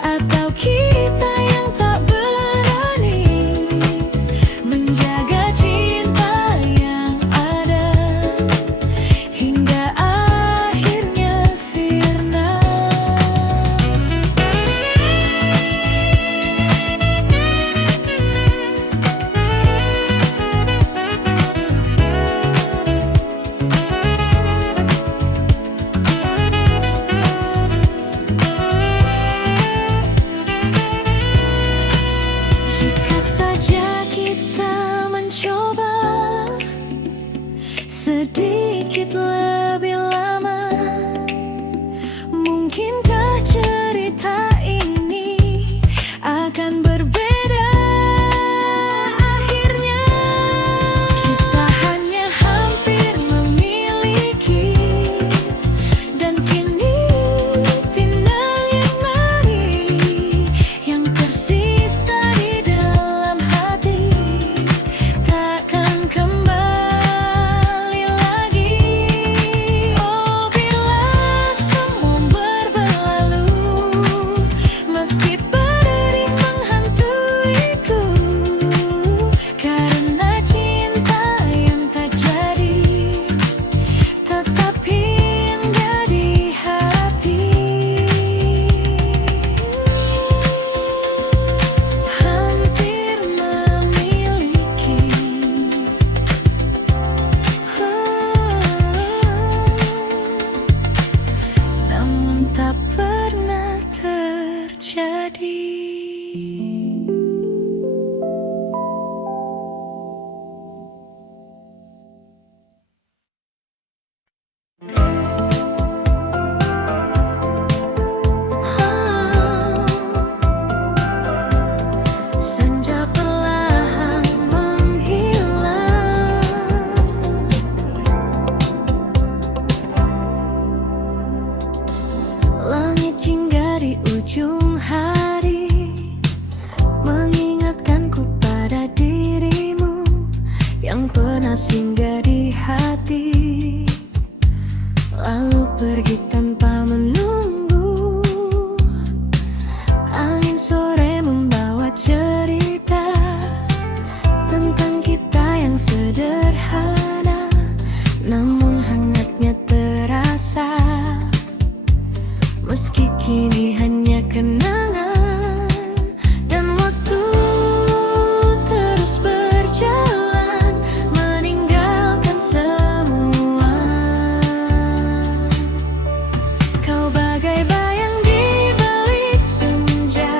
atau kita yang tak berani menjaga cinta yang ada hingga akhirnya sirna. Jika saja kita mencoba sedikit lebih lama, mungkinkah cerita ini akan berbeda akhirnya. Kita hanya hampir memiliki, dan kini tinggal yang mari yang tersisa di dalam hati, takkan kembali lagi. Oh, bila semua berlalu, meski berdering menghantuiku, karena cinta yang tak jadi tetap hingga di hati. Hampir memiliki, namun tak pernah terjadi. Senja perlahan menghilang, langit jingga di ujung hari mengingatkanku pada dirimu yang pernah singgah di hati, lalu pergi tanpa menunggu. Angin sore membawa cerita tentang kita yang sederhana, namun hangatnya terasa, meski kini hanya kenangan. Dan waktu terus berjalan meninggalkan semua. Kau bagai bayang di balik senja,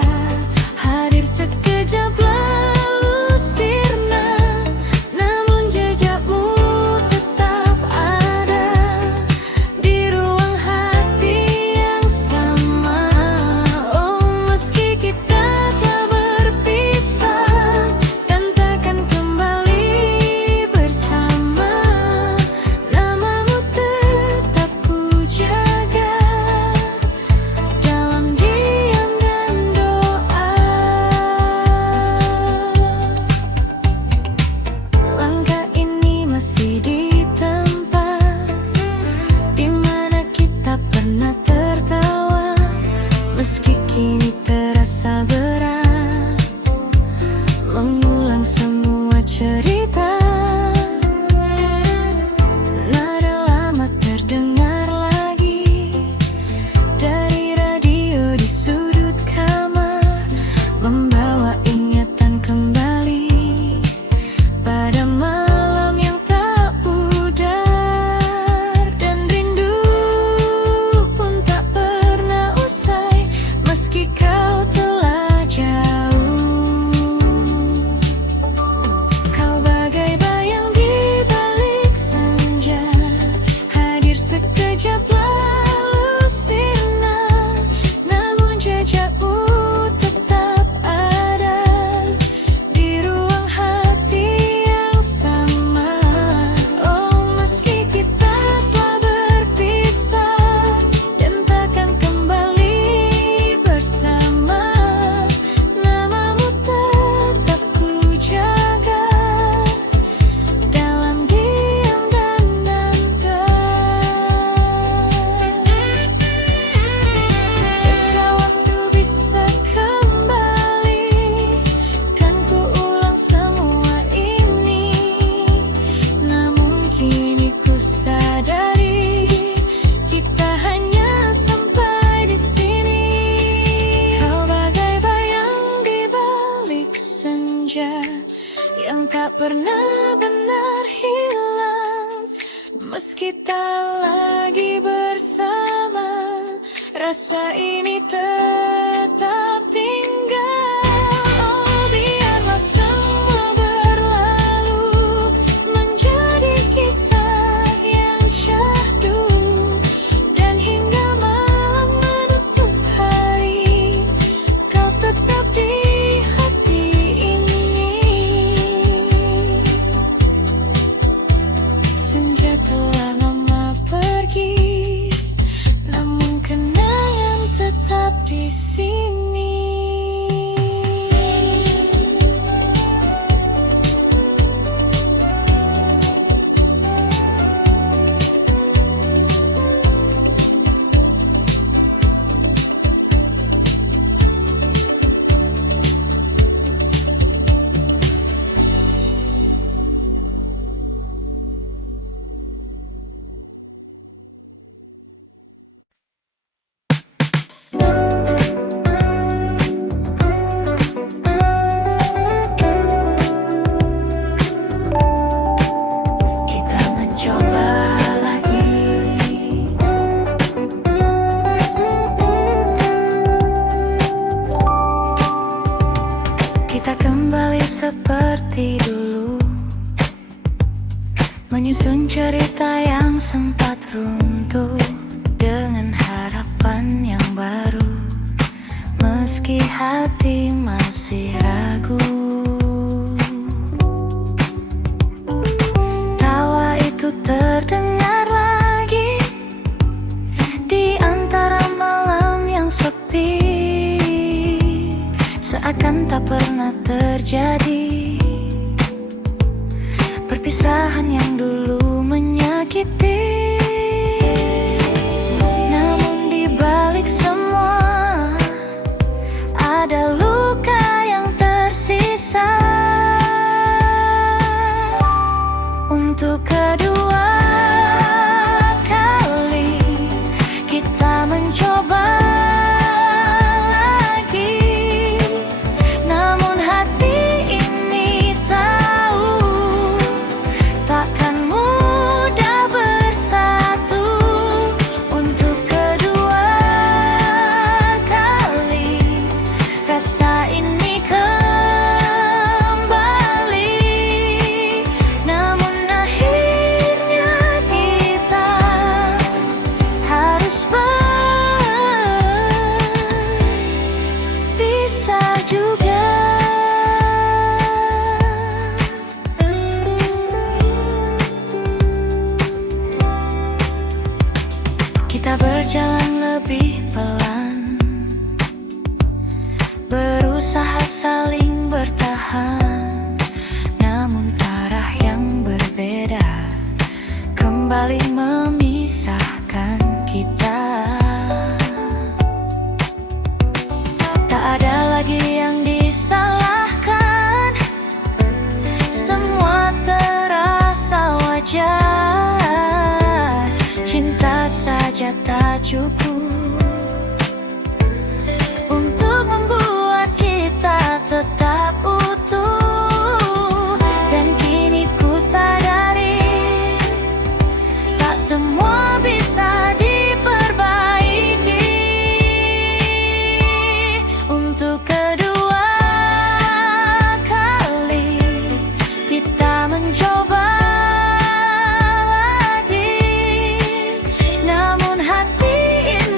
hadir sekejap lalu sirna, namun jejakmu tetap ada. Meski tak lagi bersama, rasa ini tetap tinggal. Oh, biarlah semua berlalu, menjadi kisah yang syahdu. Dan hingga malam menutup hari, kau tetap di hati ini. Senja telah lama pergi, namun kenangan tetap di sini. Kita mencoba lagi. Kita kembali seperti dulu, menyusun cerita yang sempat runtuh dengan harapan yang baru. Meski hati masih ragu, tawa itu terdengar lagi di antara malam yang sepi, seakan tak pernah terjadi. Perpisahan yang dulu menyakiti, namun di balik semua ada luka yang tersisa. Untuk kedua kali kita mencoba lagi, namun hati ini tahu takkan mudah bersatu. Untuk kedua kali rasa ini kembali, namun akhirnya kita harus berpisah juga. Kita berjalan lebih pelan, berusaha saling bertahan, namun arah yang berbeda kembali memisahkan kita. Tak ada lagi yang disalahkan, semua terasa wajar. Cinta saja tak cukup untuk membuat kita tetap utuh. Dan kini ku sadari, tak semua bisa diperbaiki. Untuk kedua kali kita mencoba lagi, namun hati ini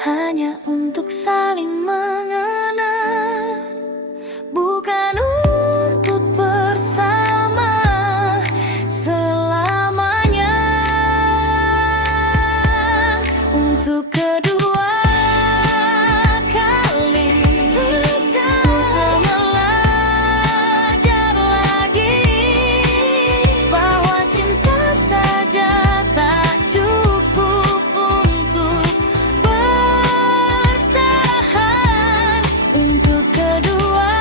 hanya untuk saling mengenal, bukan untuk bersama selamanya. Untuk kedua kali untuk belajar lagi bahwa cinta saja tak cukup untuk bertahan. Untuk kedua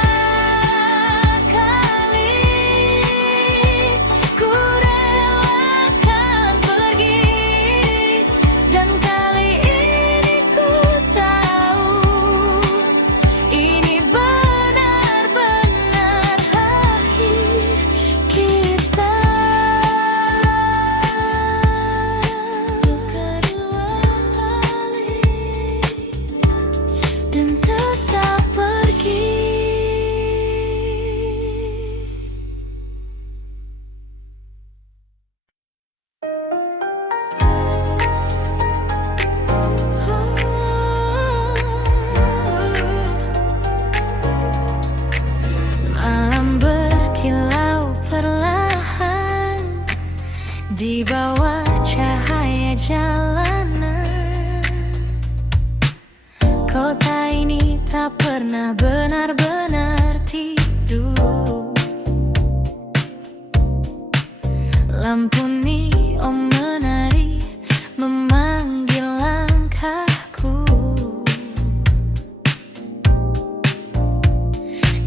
kali ku relakan pergi, dan kali ini ku tahu ini benar-benar akhir kita. Untuk kedua kali dan tetap pergi. Malam berkilau perlahan di bawah cahaya jalanan. Kota ini tak pernah benar-benar tidur. Lampu neon menari memanggil langkahku.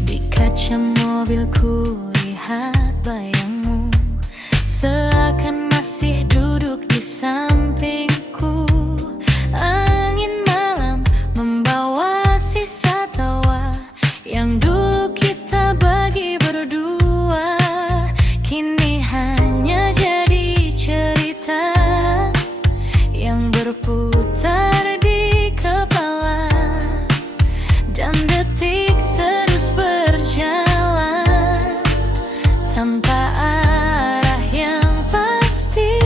Di kaca mobilku lihat bayangmu, seakan masih duduk di sampingku. Angin malam membawa sisa tawa yang dulu kita bagi berdua, kini hanya jadi cerita yang berputar di kepala, dan detik terus berjalan tanpa arah yang pasti.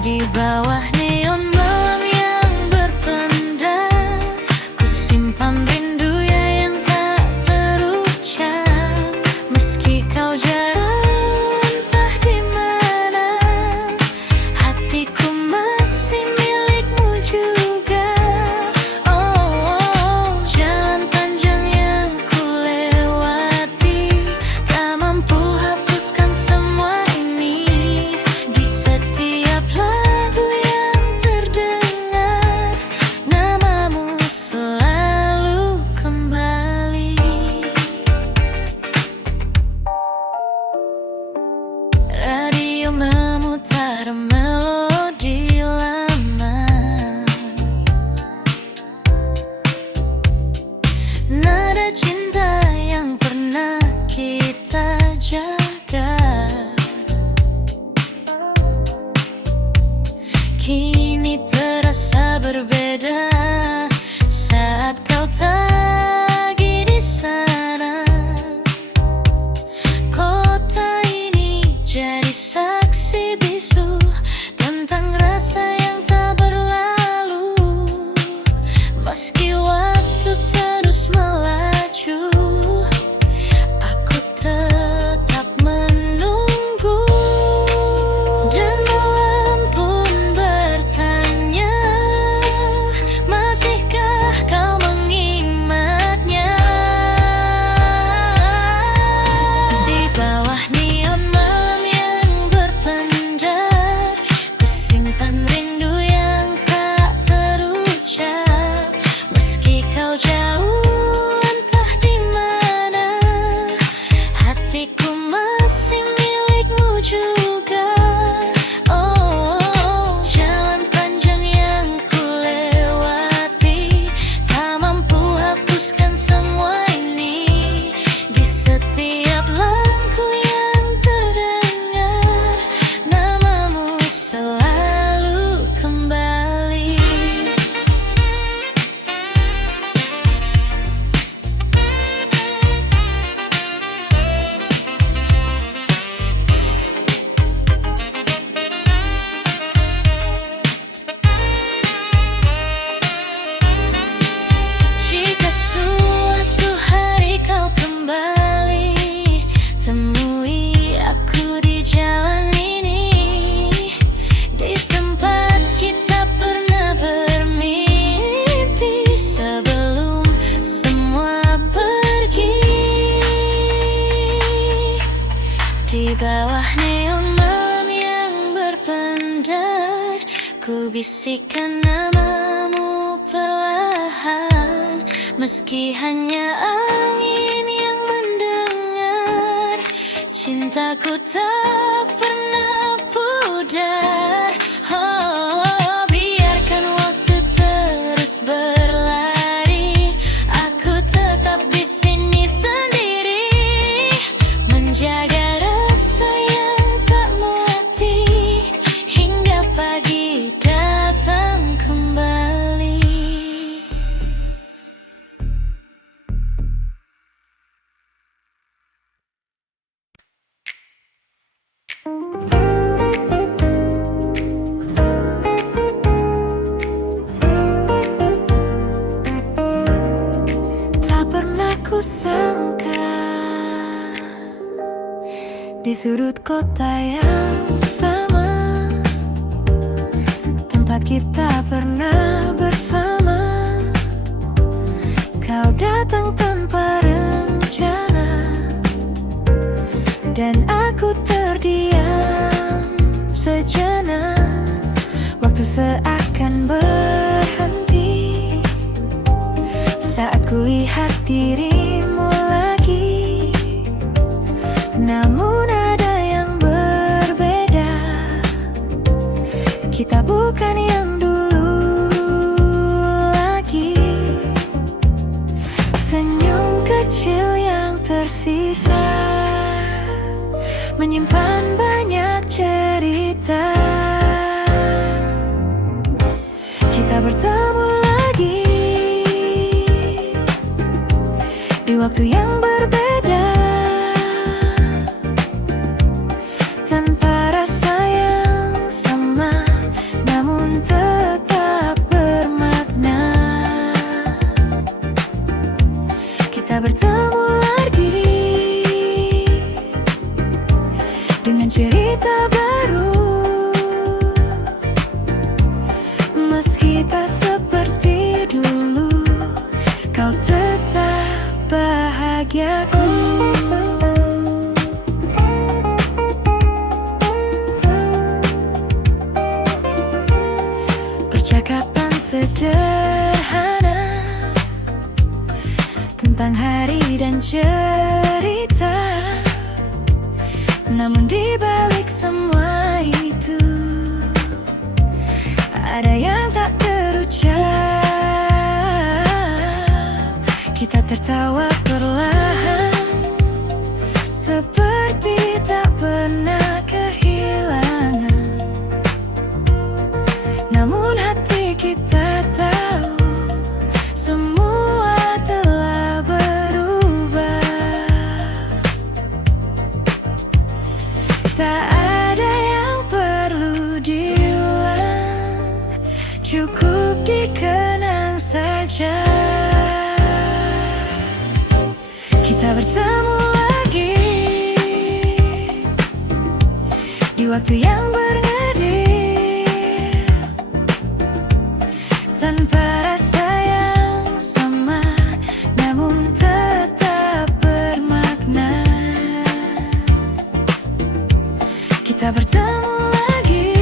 Di bawah neon malam yang berpendar, ku simpan rindu ya yang tak terucap. Meski kau jauh entah di mana, hatiku masih milikmu juga. Oh, jalan panjang yang ku lewati tak mampu hapuskan semua ini. Di setiap lagu yang terdengar, namamu selalu kembali. Radio memutar melodi lama, nada cinta yang pernah kita jaga. Kini terasa berbeda saat kau lagi di sana. Kota ini jadi saksi bisu tentang rasa yang tak berlalu. Meski waktu terus melaju, aku tetap menunggu. Dan malam pun bertanya, Ku bisikkan namamu perlahan, meski hanya angin yang mendengar. Cintaku tak pernah pudar. Oh, biarkan waktu terus berlari, aku tetap di sini sendiri, menjaga rasa yang tak mati hingga pagi datang kembali. Tak pernah kusangka di sudut kota yang sama, tempat kita pernah bersama, kau datang tanpa rencana, dan aku terdiam sejenak. Waktu seakan berhenti saat kulihat dirimu lagi. Namun ada yang berbeda, kita bukan yang dulu lagi. Senyum kecil yang tersisa menyimpan banyak cerita. Kita bertemu lagi di waktu yang berbeda, tanpa rasa yang sama, namun tetap bermakna. Kita bertemu lagi dengan cerita baru, meski tak seperti dulu, kau tetap bahagiaku. Percakapan sederhana tentang hari dan cerita, namun di balik semua itu ada yang tak terucap. Kita tertawa perlahan, seperti tak pernah kehilangan. Namun hati kita tahu semua telah berubah. Tak ada yang perlu diulang, cukup dikenang saja. Kita bertemu lagi di waktu yang bernadil, tanpa rasa yang sama, namun tetap bermakna. Kita bertemu lagi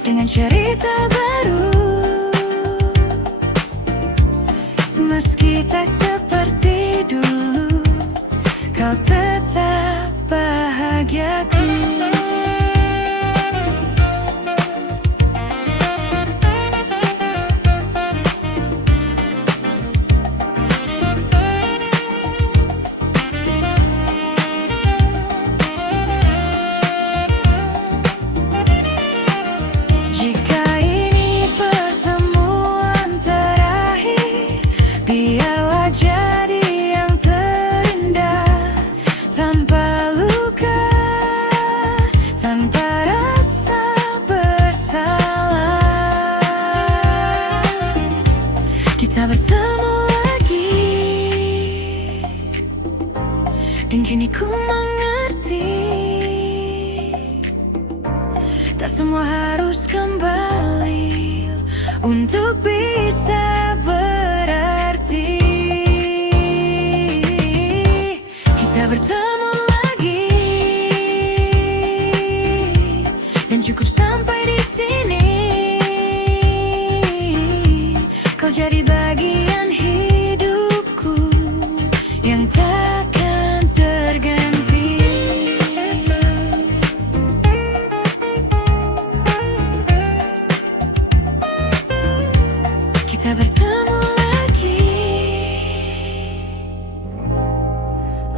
dengan cerita baru, meski tak seperti dulu, kau tetap bahagiaku. Jika ini pertemuan terakhir, biarlah jadi yang terindah, tanpa luka, tanpa rasa bersalah. Kita bertemu lagi, dan kini ku mengerti, tak semua harus kembali untuk bisa berarti. Kita bertemu lagi, dan juga cukup sampai di sini. Kau jadi bagian hidupku yang takkan terganti. Kita bertemu lagi,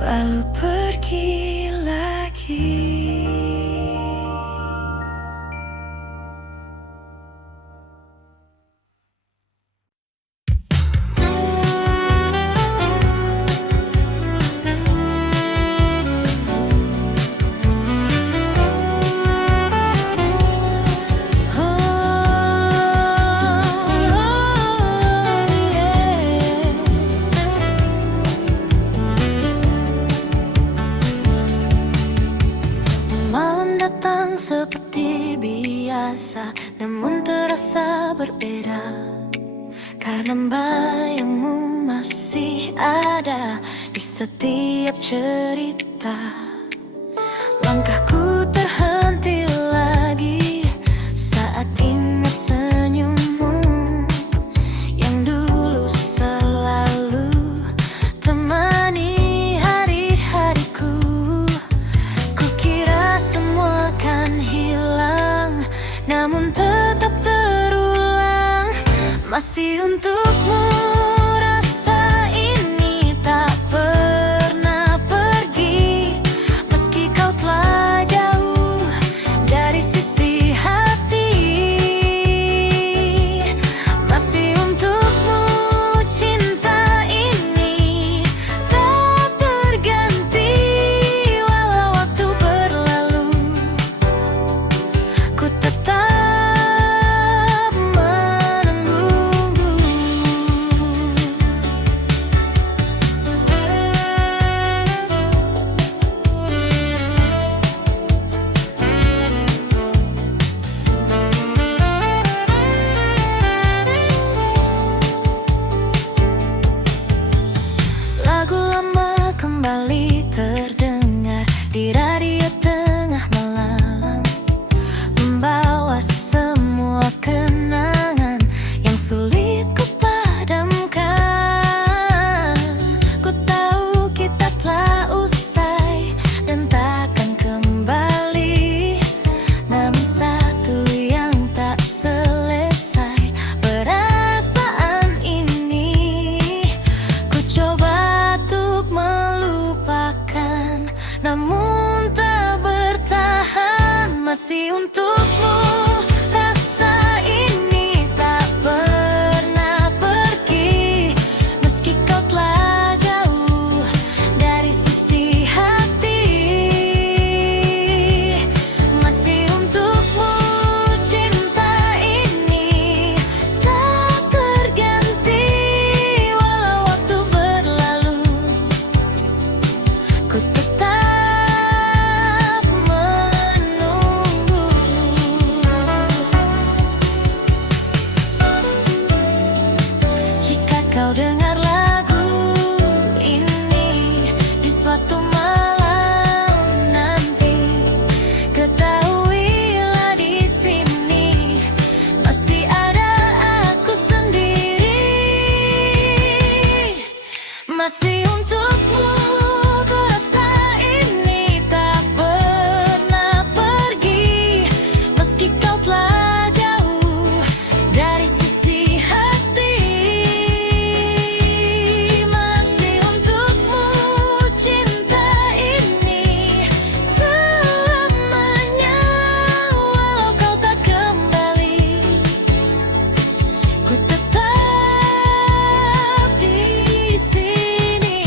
lalu pergi lagi. Malam datang seperti biasa, namun terasa berbeda, karena bayangmu masih ada di setiap cerita. Langkahku terhenti lagi saat ingat senyummu yang dulu selalu temani hari-hariku. Kukira semua kan hilang, namun tetap terulang. Masih untukmu rasa ini tak pernah pergi, meski kau telah jauh dari sisi hati. Masih untukmu cinta ini tak terganti, walau waktu berlalu. Ku tetap menunggu. Lagu lama kembali terdengar di radio tengah malam, membawa semua kenangan yang sulit ku padamkan. Ku tahu kita telah usai dan takkan kembali, namun satu yang tak selesai, perasaan ini. Ku coba untuk melupakan, namun tak bertahan. Masih untukmu rasa ini tak pernah pergi, meski kau telah jauh dari sisi hati. Masih untukmu cinta ini tak terganti, walau waktu berlalu. Ku tetap menunggu. Jika kau dengar lagu ini di suatu malam nanti, ketahuilah di sini masih ada aku sendiri. Masih untukmu ku rasa ini tak pernah pergi, meski kau telah jauh dari sisi hati. Masih untukmu cinta ini selamanya, walau kau tak kembali. Ku tetap di sini.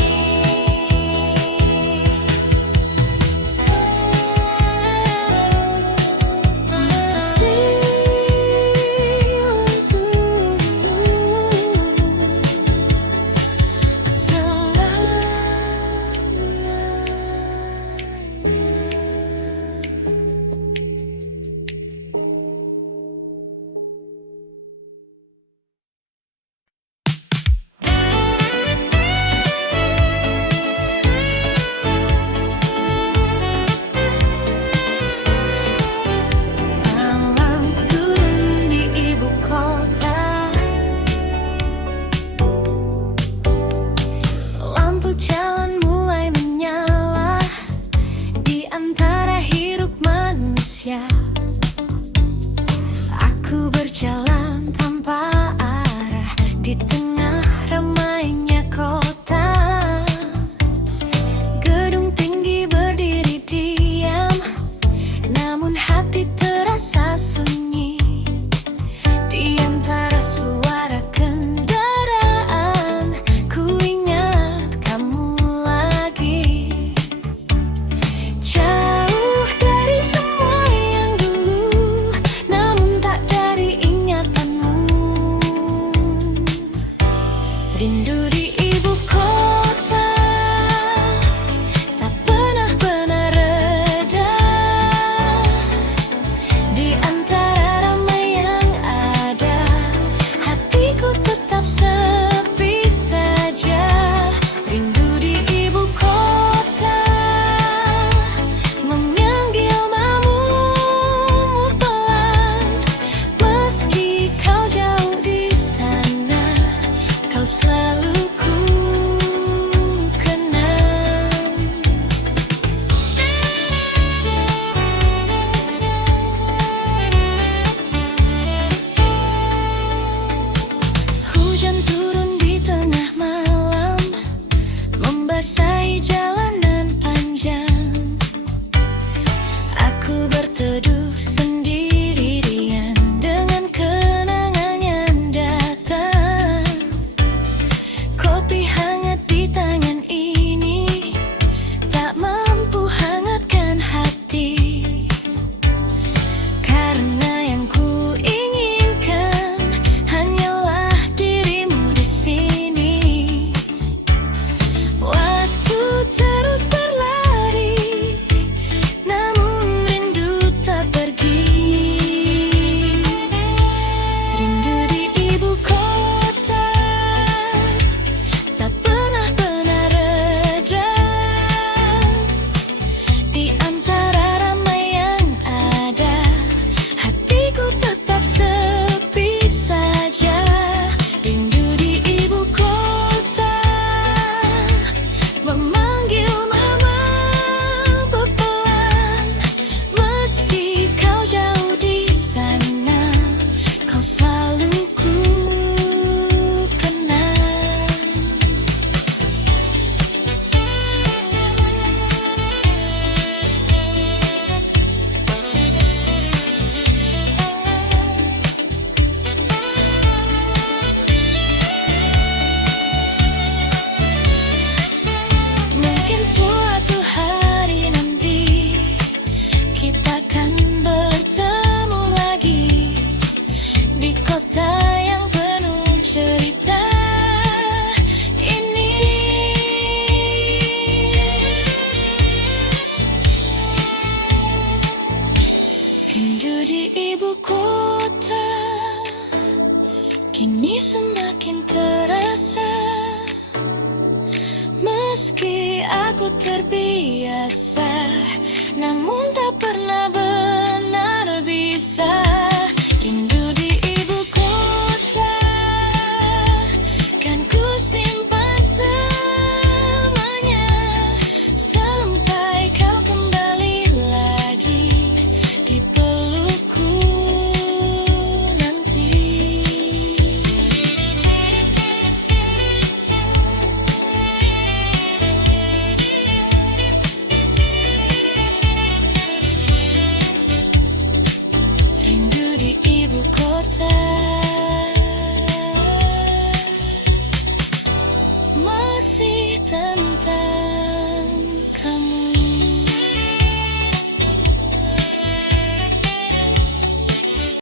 Masih kini semakin terasa. Meski aku terbiasa, namun tak pernah